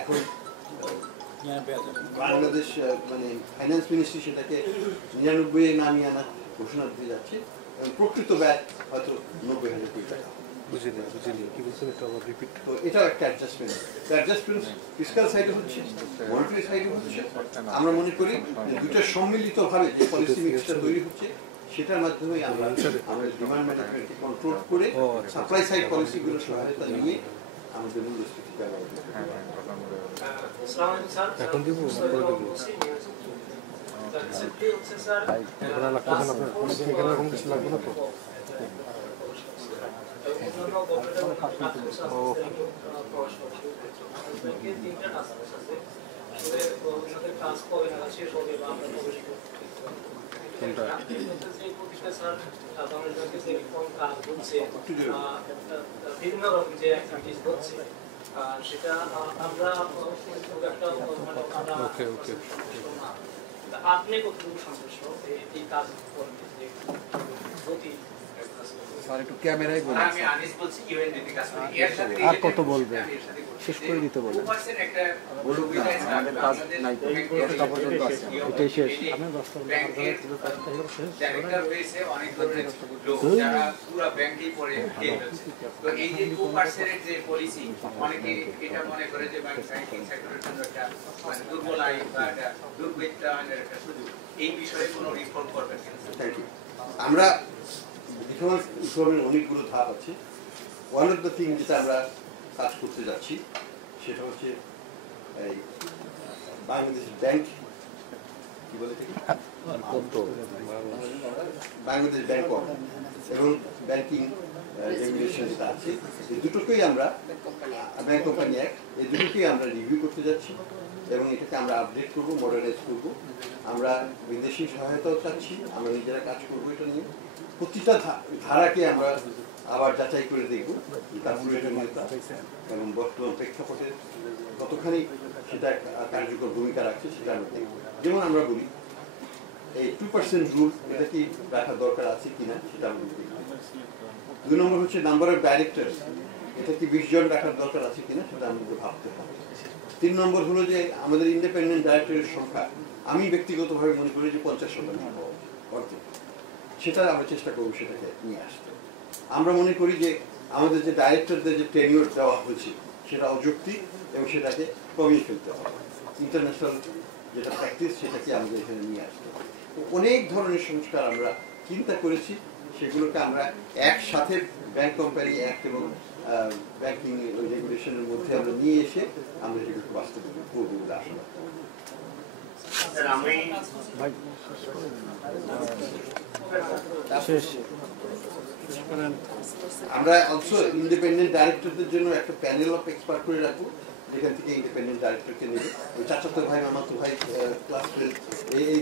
এখন বাংলাদেশ মানে ফাইন্যান্স মিনিস্ট্রি সেটাকে 99 নামিয়ে আনা ঘোষণা দিতে যাচ্ছে, এবং প্রকৃত ব্যয় হয়তো 90,000 কোটি টাকা। তো এটাও একটা অ্যাডজাস্টমেন্ট। অ্যাডজাস্টমেন্ট ফিসকাল সাইডে হচ্ছে, মনিটারি সাইডে হচ্ছে। আমরা মনে করি দুটো সম্মিলিতভাবে যে পলিসি মিক্সটা তৈরি হচ্ছে, সেটার মাধ্যমে আমরা আমাদের ডিমান্ড ম্যানেজমেন্টকে কন্ট্রোল করে সাপ্লাই সাইড পলিসিগুলো সহায়তা নিয়ে আমাদের মূল্যস্ফীতি এখন দিব বিভিন্ন রকম যে অ্যাক্টিভিটিস হচ্ছে সেটা আমরা আপনি কতটুকু সন্তুষ্ট এই কাজ গতি? একটু ক্যামেরায় বলুন। আমি আনিস বলছি, ইউএনডিপি কাজ করি। এর সাথে আর কত বলবে? শেষ করে দিতে বলেন। 2% একটা আমাদের কাজ নাই, 10টা পর্যন্ত আছে, এটাই শেষ। আমি 10টা ডাইরেক্টর হয়েছে অনেক ধরনের লোক যারা পুরো ব্যাংকেই পড়ে খেয়ে ফেলছে। তো এই যে 2% এর যে পলিসি, অনেকে এটা মনে করে যে ব্যাংকিং সেক্টরের জন্য একটা মানে দুর্বল আইন বা একটা দুর্বৃত্তায়নের একটা সুযোগ, এই বিষয়ে কোনো রিফর্ম করবেন কিনা? Thank you. আমরা রিফর্মের অনেকগুলো ধাপ আছে। ওয়ান অফ দ্য থিং যেটা আমরা কাজ করতে যাচ্ছি সেটা হচ্ছে এই বাংলাদেশ ব্যাংক কি বলে এটাকে? বাংলাদেশ ব্যাংক এবং ব্যাংকিং রেগুলেশন যেটা আছে এই দুটোকেই আমরা ব্যাংক কোম্পানি অ্যাক্ট এই দুটোকেই আমরা রিভিউ করতে যাচ্ছি এবং এটাকে আমরা আপডেট করবো, মডার্নাইজ করবো। আমরা বিদেশি সহায়তাও চাচ্ছি, আমরা নিজেরা কাজ করবো এটা নিয়ে। প্রতিটা ধারাকে আমরা আবার যাচাই করে দেখবো তার প্রয়োজনীয়তা এবং বর্তমান প্রেক্ষাপটে কতখানি সেটা কার্যকর ভূমিকা রাখছে সেটা আমরা দেখবো। যেমন আমরা বলি এই 2% রুল এটা কি রাখার দরকার আছে কিনা সেটা আমরা দেখব। 2 নম্বর হচ্ছে নাম্বার অফ ডাইরেক্টর, এটা কি 20 জন রাখার দরকার আছে কিনা সেটা আমাদের ভাবতে হবে। 3 নম্বর হলো যে আমাদের ইন্ডিপেন্ডেন্ট ডাইরেক্টরের সংখ্যা আমি ব্যক্তিগতভাবে মনে করি যে 50% হওয়া উচিত, সেটা আমরা চেষ্টা করবো সেটাকে নিয়ে আসতে। আমরা মনে করি যে আমাদের যে ডাইরেক্টরদের যে টেনিওর দেওয়া হয়েছে সেটা অযৌক্তিক এবং সেটাকে কমিয়ে ফেলতে হবে। ইন্টারন্যাশনাল যেটা প্র্যাকটিস সেটাকে আমাদের এখানে নিয়ে আসতে হবে। অনেক ধরনের সংস্কার আমরা চিন্তা করেছি, সেগুলোকে আমরা একসাথে ব্যাংক কোম্পানি অ্যাক্ট এবং ব্যাংকিং রেগুলেশনের মধ্যে আমরা নিয়ে এসে আমরা সেগুলোকে বাস্তবায়ন করবো বলে আশা করি। আমরা অলসো ইন্ডিপেন্ডেন্ট ডাইরেক্টরদের জন্য একটা প্যানেল অফ এক্সপার্ট করে রাখবো, যেখান থেকে ইন্ডিপেন্ডেন্ট ডাইরেক্টরকে নেবে। ওই চাচাতো ভাই, মামাতো ভাই, ক্লাস এই